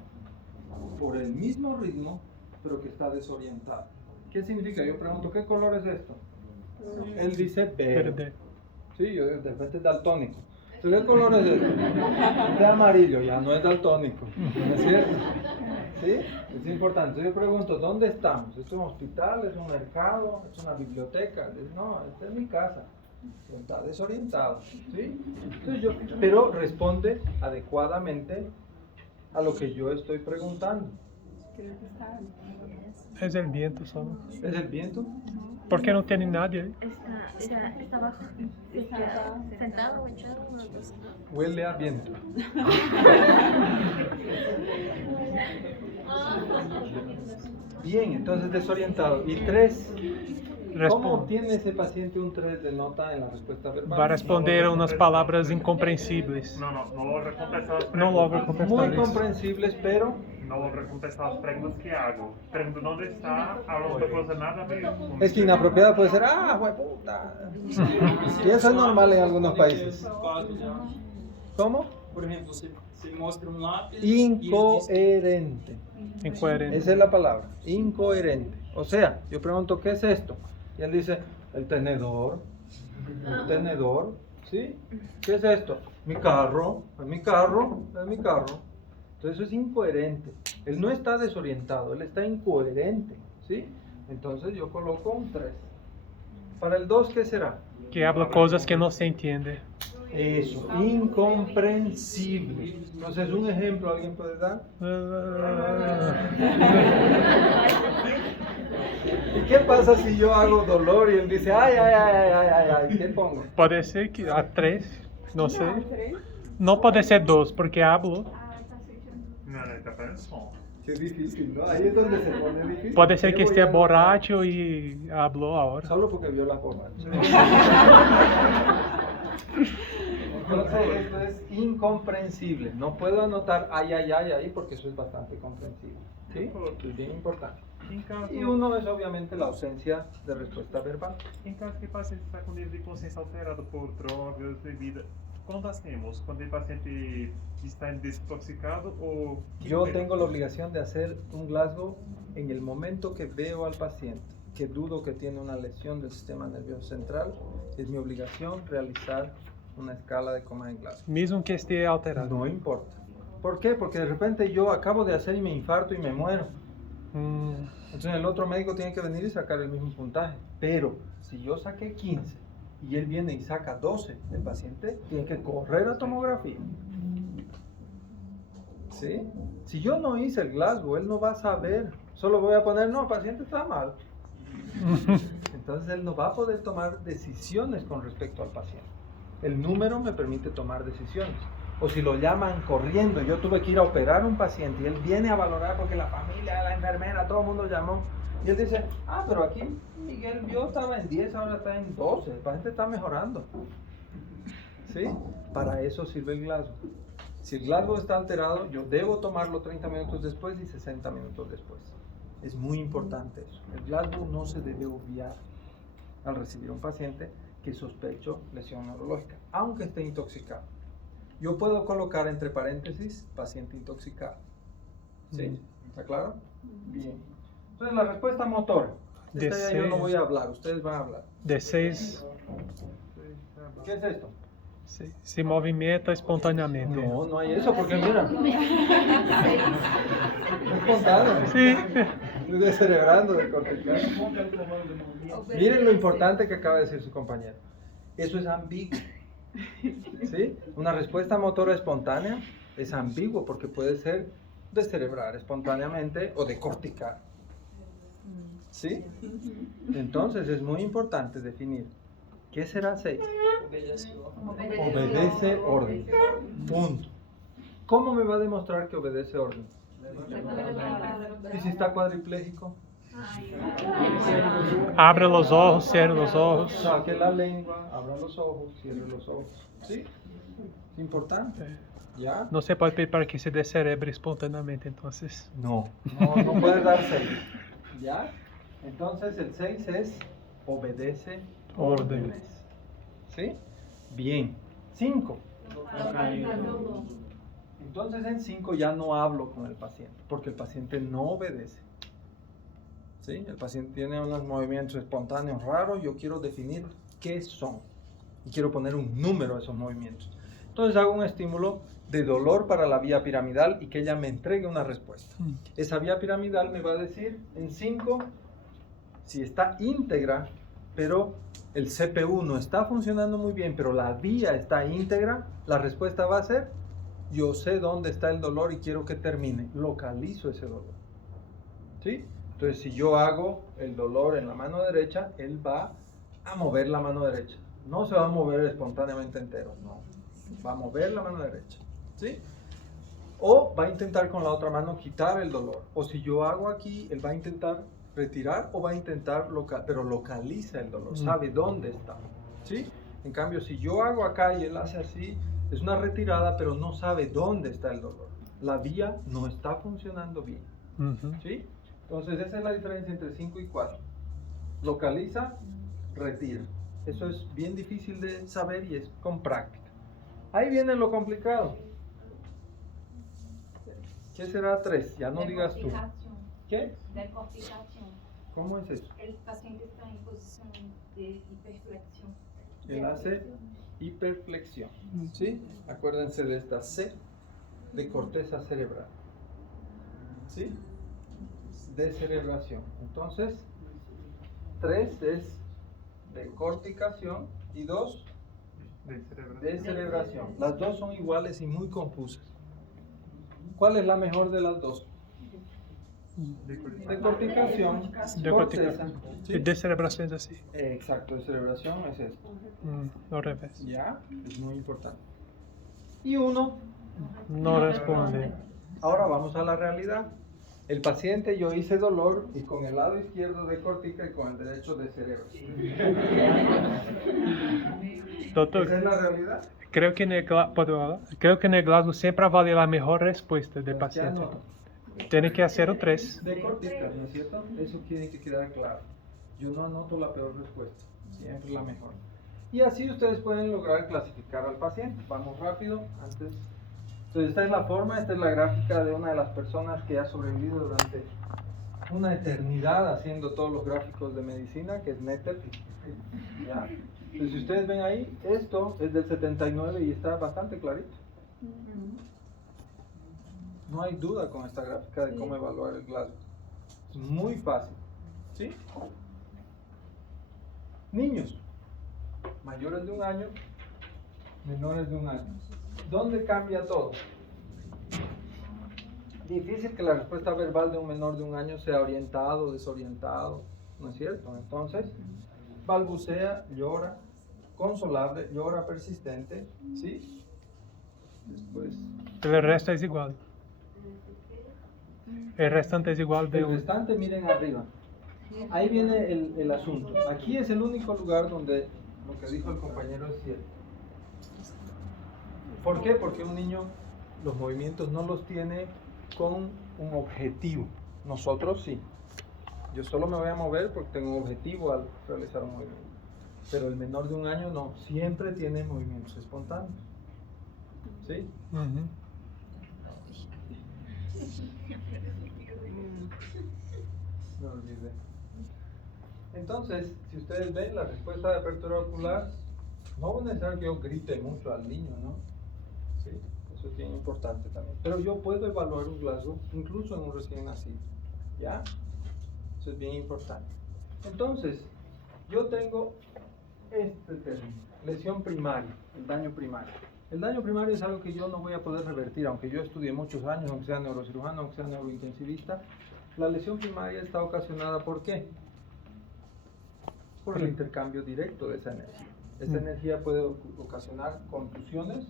por el mismo ritmo, pero que está desorientado. ¿Qué significa? Yo pregunto, ¿qué color es esto? Él dice verde. Verde. Sí, yo de repente es daltónico. ¿Qué color es esto? De amarillo, ya no es daltónico. ¿No es cierto? ¿Sí? Es importante. Yo pregunto, ¿dónde estamos? ¿Es un hospital? ¿Es un mercado? ¿Es una biblioteca? No, esta es mi casa. Está desorientado. ¿Sí? Entonces pero responde adecuadamente a lo que yo estoy preguntando. É o viento só. ¿Es el viento? Porque não tem nadie. Estaba sentado o echado una cosa. Huele a viento. Bien, entonces desorientado. Y 3, ¿Cómo obtiene ese paciente un 3 de nota en la respuesta verbal? Va a responder umas palavras incompreensíveis. Não logra completar as Não perguntas. logra Muy completar isso. comprensibles, pero Não logra completar as perguntas que hago. Perguntando onde está, a outra coisa nada a ver. es que inapropiada puede ser, hueputa. Y eso es normal en algunos países. ¿Cómo? Por ejemplo, se muestra un lápiz. Incoherente. Incoerente. Esa es la palabra, incoherente. O sea, yo pregunto, ¿qué es esto? Y él dice, el tenedor. El tenedor, ¿sí? ¿Qué es esto? Mi carro, es mi carro, es mi carro. Entonces eso es incoherente. Él no está desorientado, él está incoherente, ¿sí? Entonces yo coloco un 3. Para el 2, ¿qué será? Que habla coisas que não se entende. Eso, incomprensible. Entonces, un ejemplo, ¿alguien puede dar? ¿Y qué pasa si yo hago dolor y él dice, ay, ay, ay, ay, ay, ay, ay, ¿qué pongo? Pode ser que a 3, não sei. Não pode ser 2, porque hablo. Não, ele está fazendo som. Qué difícil, ¿no? Ahí es donde se pone difícil. Pode ser que Yo voy esteja a- borracho e hablou ahora. Solo porque vio las borrachas. Entonces, esto es incomprensible. No puedo anotar ay, ay, ay, ahí porque eso es bastante comprensible. ¿Sí? Es bien importante. Em caso, Y uno es obviamente la ausencia de respuesta verbal. em caso que o paciente está com nível de consciência alterado por drogas, bebida, quando as temos? Quando o paciente está desintoxicado ou... Yo tengo la obligación de hacer un Glasgow en el momento que veo al paciente, que dudo que tiene una lesión del sistema nervioso central. Es mi obligación realizar una escala de coma en Glasgow. Mesmo que esteja alterado. No importa. ¿Por qué? Porque de repente yo acabo de hacer y me infarto y me muero. Entonces el otro médico tiene que venir y sacar el mismo puntaje. Pero si yo saqué 15 y él viene y saca 12, el paciente tiene que correr a tomografía. ¿Sí? Si yo no hice el Glasgow, él no va a saber. Solo voy a poner, no, el paciente está mal. Entonces él no va a poder tomar decisiones con respecto al paciente. El número me permite tomar decisiones. O si lo llaman corriendo, yo tuve que ir a operar a un paciente y él viene a valorar porque la familia, la enfermera, todo el mundo llamó. Y él dice, pero aquí Miguel vio estaba en 10, ahora está en 12, el paciente está mejorando. ¿Sí? Para eso sirve el Glasgow. Si el Glasgow está alterado, yo debo tomarlo 30 minutos después y 60 minutos después. Es muy importante eso. El Glasgow no se debe obviar al recibir un paciente que sospecho lesión neurológica, aunque esté intoxicado. Yo puedo colocar entre paréntesis paciente intoxicado. ¿Sí? ¿Está claro? Bien. Entonces la respuesta motora. Esta ya yo no voy a hablar, ustedes van a hablar. De 6 ¿Qué es esto? se movimenta espontaneamente. No, no hay eso, porque mira. Es espontáneo. Sí. Estoy descerebrando de cortical. Miren lo importante que acaba de decir su compañero. Eso es ambiguo. ¿Sí? Una respuesta motora espontánea es ambiguo porque puede ser de cerebrar espontáneamente o de cortical. ¿Sí? Entonces es muy importante definir qué será 6. Obedece orden. Punto. ¿Cómo me va a demostrar que obedece orden? ¿Y si está cuadripléjico? Abre os olhos, cierra os olhos. Saque la lengua, abra los ojos, cierre los ojos. ¿Sí? Es importante. ¿Ya? Não se pode pedir para que se descerebre espontaneamente, entonces. No, no puede dar 6. ¿Ya? Entonces el 6 es obedece órdenes. ¿Sí? Bien. 5. Entonces en 5 ya no hablo con el paciente, porque el paciente no obedece. ¿Sí? El paciente tiene unos movimientos espontáneos raros, yo quiero definir qué son. Y quiero poner un número a esos movimientos. Entonces hago un estímulo de dolor para la vía piramidal y que ella me entregue una respuesta. Esa vía piramidal me va a decir en 5 si está íntegra, pero el CPU no está funcionando muy bien, pero la vía está íntegra. La respuesta va a ser: yo sé dónde está el dolor y quiero que termine. Localizo ese dolor. ¿Sí? Entonces, si yo hago el dolor en la mano derecha, él va a mover la mano derecha. No se va a mover espontáneamente entero, no. Va a mover la mano derecha. ¿Sí? O va a intentar con la otra mano quitar el dolor. O si yo hago aquí, él va a intentar retirar o va a intentar pero localiza el dolor, sabe dónde está, ¿sí? En cambio, si yo hago acá y él hace así, es una retirada, pero no sabe dónde está el dolor. La vía no está funcionando bien, ¿sí? Entonces, esa es la diferencia entre 5 y 4. Localiza, retira. Eso es bien difícil de saber y es con práctica. Ahí viene lo complicado. ¿Qué será 3? Ya no digas tú. ¿Qué? Decorticación. ¿Cómo es eso? El paciente está en posición de hiperflexión. Él hace hiperflexión, ¿sí? Acuérdense de esta C de corteza cerebral, ¿sí? Descerebración. Entonces, 3 es decorticación y 2 descerebración. Las dos son iguales y muy confusas. ¿Cuál es la mejor de las dos? Decorticación, corteza. ¿Sí? Y descerebración es así. Exacto, descerebración es esto. Al revés. Ya, es muy importante. Y uno, No responde. ahora vamos a la realidad. El paciente, yo hice dolor y con el lado izquierdo de cortica y con el derecho de cerebro. Doutor, ¿Esa es la realidad? creo que en el Glasgow siempre vale la mejor respuesta del Pues ya paciente. no. Tiene que hacer o 3. De cortica, ¿no es cierto? Eso tiene que quedar claro. Yo no anoto la peor respuesta, siempre la mejor. Y así ustedes pueden lograr clasificar al paciente. Vamos rápido, antes. Entonces esta es la forma, esta es la gráfica de una de las personas que ha sobrevivido durante una eternidad haciendo todos los gráficos de medicina, que es Netter. ¿Ya? Entonces si ustedes ven ahí, esto es del 79 y está bastante clarito. No hay duda con esta gráfica de cómo evaluar el Glasgow. Es muy fácil. ¿Sí? Niños, mayores de 1 año, menores de 1 año. ¿Dónde cambia todo? Difícil que la respuesta verbal de un menor de 1 año sea orientado, desorientado, ¿no es cierto? Entonces, balbucea, llora, consolable, llora persistente, ¿sí? Después, El resto es igual. El restante es igual de el restante, miren arriba. Ahí viene el asunto. Aquí es el único lugar donde lo que dijo el compañero es cierto. ¿Por qué? Porque un niño los movimientos no los tiene con un objetivo. Nosotros sí. Yo solo me voy a mover porque tengo un objetivo al realizar un movimiento. Pero el menor de 1 año no, siempre tiene movimientos espontáneos. ¿Sí? Me olvidé. Entonces, si ustedes ven la respuesta de apertura ocular, no es necesario que yo grite mucho al niño, ¿no? Sí, eso es bien importante también. Pero yo puedo evaluar un Glasgow incluso en un recién nacido, ¿ya? Eso es bien importante. Entonces, yo tengo este término, lesión primaria, el daño primario. El daño primario es algo que yo no voy a poder revertir, aunque yo estudié muchos años, aunque sea neurocirujano, aunque sea neurointensivista. La lesión primaria está ocasionada ¿por qué? Por el intercambio directo de esa energía. Esa energía puede ocasionar contusiones,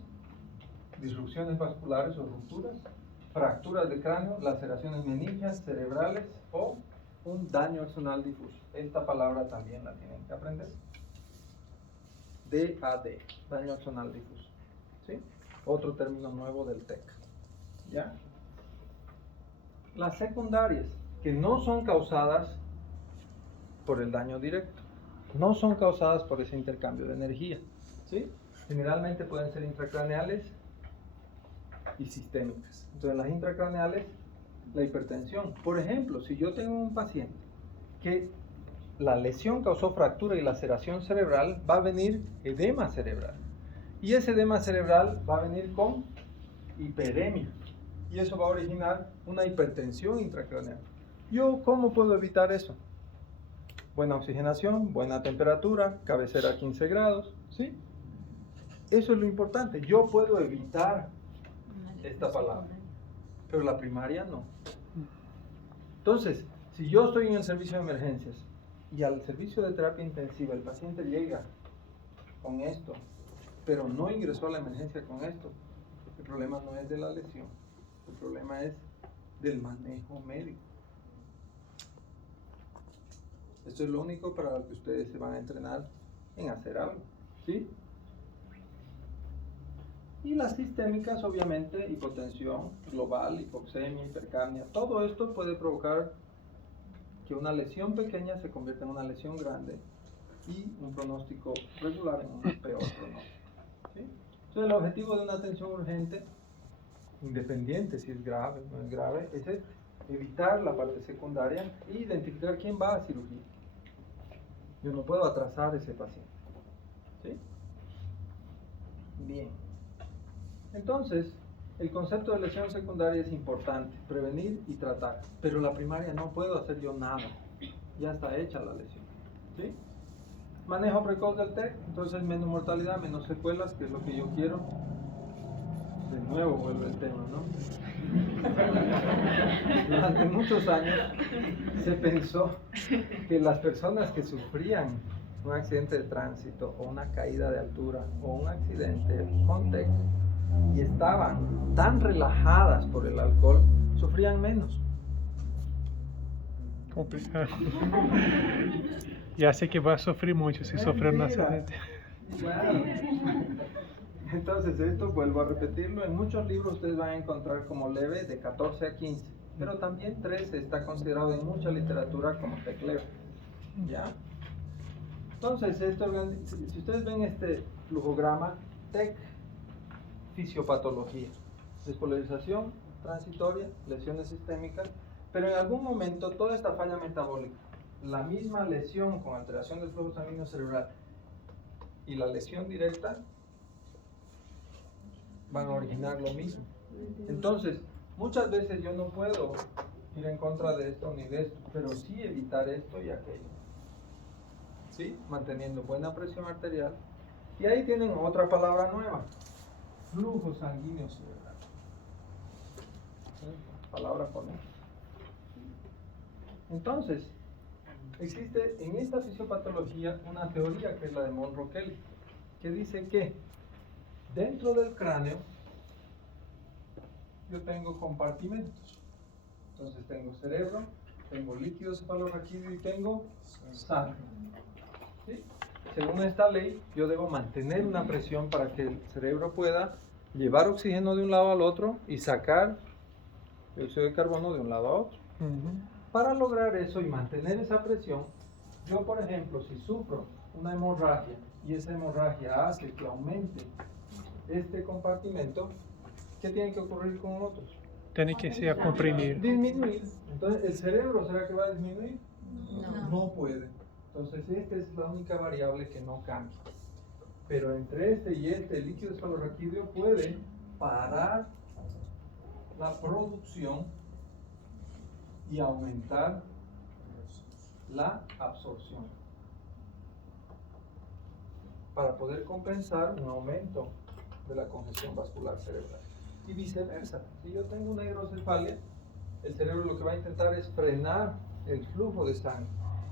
disrupciones vasculares o rupturas, fracturas de cráneo, laceraciones meningias, cerebrales o un daño axonal difuso. Esta palabra también la tienen que aprender. DAD, daño axonal difuso. ¿Sí? Otro término nuevo del TEC. ¿Ya? Las secundarias, que no son causadas por el daño directo, no son causadas por ese intercambio de energía. ¿Sí? Generalmente pueden ser intracraneales y sistémicas. Entonces, las intracraneales, la hipertensión. Por ejemplo, si yo tengo un paciente que la lesión causó fractura y laceración cerebral, va a venir edema cerebral. Y ese edema cerebral va a venir con hiperemia. Y eso va a originar una hipertensión intracraneal. ¿Yo cómo puedo evitar eso? Buena oxigenación, buena temperatura, cabecera a 15 grados, ¿sí? Eso es lo importante. Yo puedo evitar esta palabra, pero la primaria no. Entonces, si yo estoy en el servicio de emergencias y al servicio de terapia intensiva el paciente llega con esto, pero no ingresó a la emergencia con esto, el problema no es de la lesión, el problema es del manejo médico. Esto es lo único para lo que ustedes se van a entrenar en hacer algo, ¿sí? Y las sistémicas, obviamente, hipotensión global, hipoxemia, hipercapnia, todo esto puede provocar que una lesión pequeña se convierta en una lesión grande y un pronóstico regular en un peor pronóstico, ¿sí? Entonces el objetivo de una atención urgente, independiente si es grave o no es grave, es evitar la parte secundaria e identificar quién va a cirugía. Yo no puedo atrasar a ese paciente, ¿sí? Bien. Entonces, el concepto de lesión secundaria es importante, prevenir y tratar, pero la primaria no puedo hacer yo nada, ya está hecha la lesión, ¿sí? Manejo precoz del TEC, entonces menos mortalidad, menos secuelas, que es lo que yo quiero. De nuevo vuelve el tema, ¿no? Durante muchos años se pensó que las personas que sufrían un accidente de tránsito o una caída de altura o un accidente con TEC y estaban tan relajadas por el alcohol, sufrían menos. Complicado. Ya sé que va a sufrir mucho si sufrir un accidente. Bueno. Entonces esto, vuelvo a repetirlo, en muchos libros ustedes van a encontrar como leve de 14 a 15, pero también 13 está considerado en mucha literatura como TEC leve, ¿ya? Entonces, si ustedes ven este flujograma, TEC, fisiopatología, despolarización transitoria, lesiones sistémicas, pero en algún momento toda esta falla metabólica, la misma lesión con alteración del flujo sanguíneo cerebral y la lesión directa, van a originar lo mismo. Entonces, muchas veces yo no puedo ir en contra de esto ni de esto, pero sí evitar esto y aquello, ¿sí? Manteniendo buena presión arterial. Y ahí tienen otra palabra nueva, flujo sanguíneo cerebral. ¿Sí? Palabra ponente. Entonces, existe en esta fisiopatología una teoría que es la de Monro-Kelly, que dice que dentro del cráneo yo tengo compartimentos. Entonces tengo cerebro, tengo líquido cefalorraquídeo y tengo sangre, ¿sí? Según esta ley, yo debo mantener una presión para que el cerebro pueda llevar oxígeno de un lado al otro y sacar dióxido de carbono de un lado a otro. Para lograr eso y mantener esa presión, yo, por ejemplo, si sufro una hemorragia y esa hemorragia hace que aumente este compartimento, ¿qué tiene que ocurrir con otros? Tiene que ser comprimir. Disminuir. Entonces, ¿el cerebro será que va a disminuir? No puede. Entonces, esta es la única variable que no cambia. Pero entre este y este, el líquido cefalorraquídeo puede parar la producción y aumentar la absorción para poder compensar un aumento de la congestión vascular cerebral y viceversa. Si yo tengo una hidrocefalia, el cerebro lo que va a intentar es frenar el flujo de sangre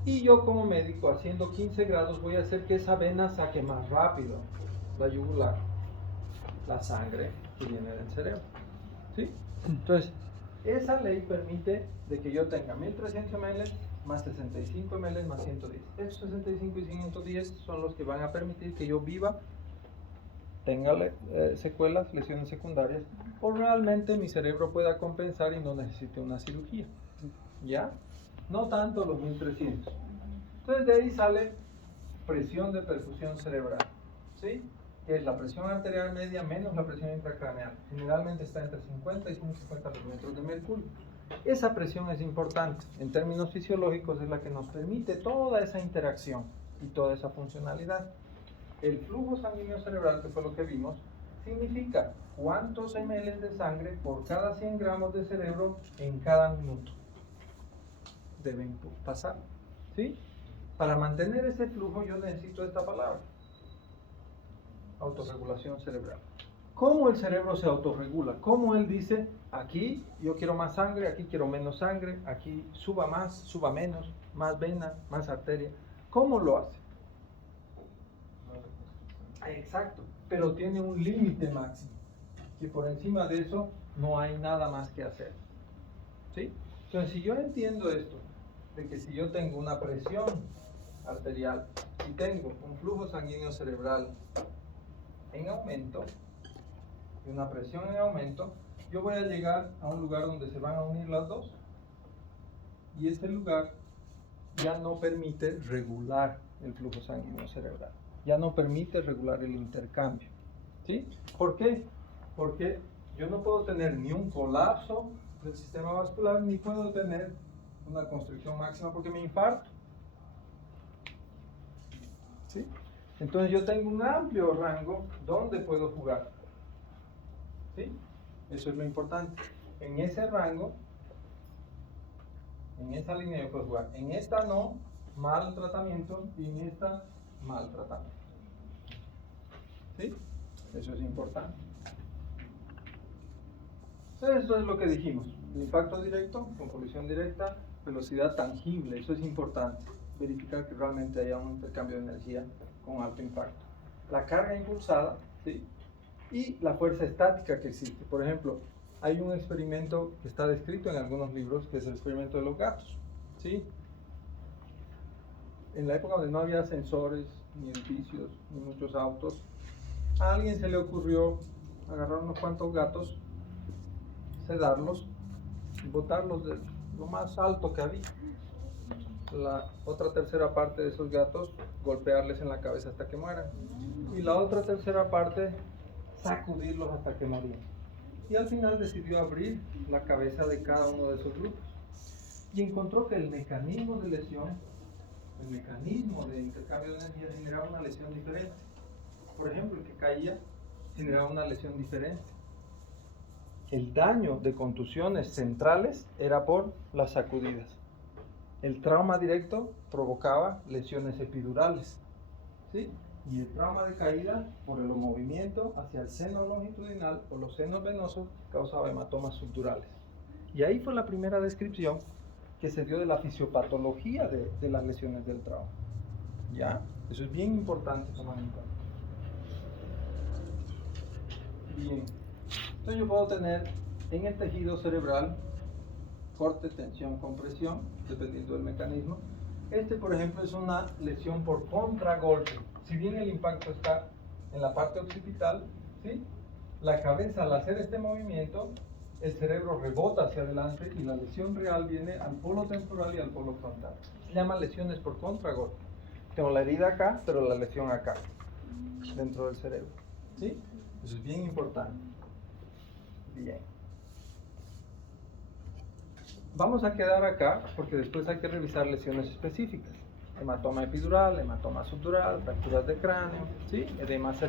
y yo como médico haciendo 15 grados voy a hacer que esa vena saque más rápido la yugular, la sangre que viene del cerebro, ¿sí? Entonces esa ley permite de que yo tenga 1300 ml más 65 ml más 110. Estos 65 y 110 son los que van a permitir que yo viva, tenga secuelas, lesiones secundarias, o realmente mi cerebro pueda compensar y no necesite una cirugía. ¿Ya? No tanto los 1300. Entonces de ahí sale presión de perfusión cerebral, ¿sí? Que es la presión arterial media menos la presión intracraneal. Generalmente está entre 50 y 150 milímetros de mercurio. Esa presión es importante. En términos fisiológicos es la que nos permite toda esa interacción y toda esa funcionalidad. El flujo sanguíneo cerebral, que fue lo que vimos, significa cuántos ml de sangre por cada 100 gramos de cerebro en cada minuto deben pasar, ¿sí? Para mantener ese flujo yo necesito esta palabra: autorregulación cerebral. ¿Cómo el cerebro se autorregula? ¿Cómo él dice, aquí yo quiero más sangre, aquí quiero menos sangre, aquí suba más, suba menos, más vena, más arteria? ¿Cómo lo hace? Exacto, pero tiene un límite máximo, que por encima de eso no hay nada más que hacer, ¿sí? Entonces, si yo entiendo esto de que si yo tengo una presión arterial y tengo un flujo sanguíneo cerebral en aumento y una presión en aumento, yo voy a llegar a un lugar donde se van a unir las dos y ese lugar ya no permite regular el flujo sanguíneo cerebral, ya no permite regular el intercambio. ¿Sí? ¿Por qué? Porque yo no puedo tener ni un colapso del sistema vascular ni puedo tener una constricción máxima porque me infarto. ¿Sí? Entonces yo tengo un amplio rango donde puedo jugar. ¿Sí? Eso es lo importante. En ese rango, en esa línea yo puedo jugar. En esta no, mal tratamiento, y en esta, mal tratamiento. ¿Sí? Eso es importante. Eso es lo que dijimos. El impacto directo, con colisión directa, velocidad tangible. Eso es importante. Verificar que realmente haya un intercambio de energía con alto impacto. La carga impulsada, ¿sí? Y la fuerza estática que existe. Por ejemplo, hay un experimento que está descrito en algunos libros, que es el experimento de los gatos. ¿Sí? En la época donde no había sensores, ni edificios, ni muchos autos, a alguien se le ocurrió agarrar unos cuantos gatos, sedarlos y botarlos de lo más alto que había. La otra tercera parte de esos gatos, golpearles en la cabeza hasta que mueran. Y la otra tercera parte, sacudirlos hasta que morían. Y al final decidió abrir la cabeza de cada uno de esos grupos. Y encontró que el mecanismo de lesión, el mecanismo de intercambio de energía generaba una lesión diferente. Por ejemplo, el que caía generaba una lesión diferente. El daño de contusiones centrales era por las sacudidas. El trauma directo provocaba lesiones epidurales, ¿sí? Y el trauma de caída por el movimiento hacia el seno longitudinal o los senos venosos causaba hematomas subdurales. Y ahí fue la primera descripción que se dio de la fisiopatología de las lesiones del trauma. ¿Ya? Eso es bien importante tomar en cuenta. Bien. Entonces yo puedo tener en el tejido cerebral corte, tensión, compresión, dependiendo del mecanismo. Este, por ejemplo, es una lesión por contragolpe. Si bien el impacto está en la parte occipital, ¿sí? La cabeza, al hacer este movimiento, el cerebro rebota hacia adelante y la lesión real viene al polo temporal y al polo frontal. Se llama lesiones por contragolpe. Tengo la herida acá, pero la lesión acá, dentro del cerebro. ¿Sí? Eso es bien importante. Bien. Vamos a quedar acá porque después hay que revisar lesiones específicas. Hematoma epidural, hematoma subdural, fracturas de cráneo, ¿sí? Edema cerebral.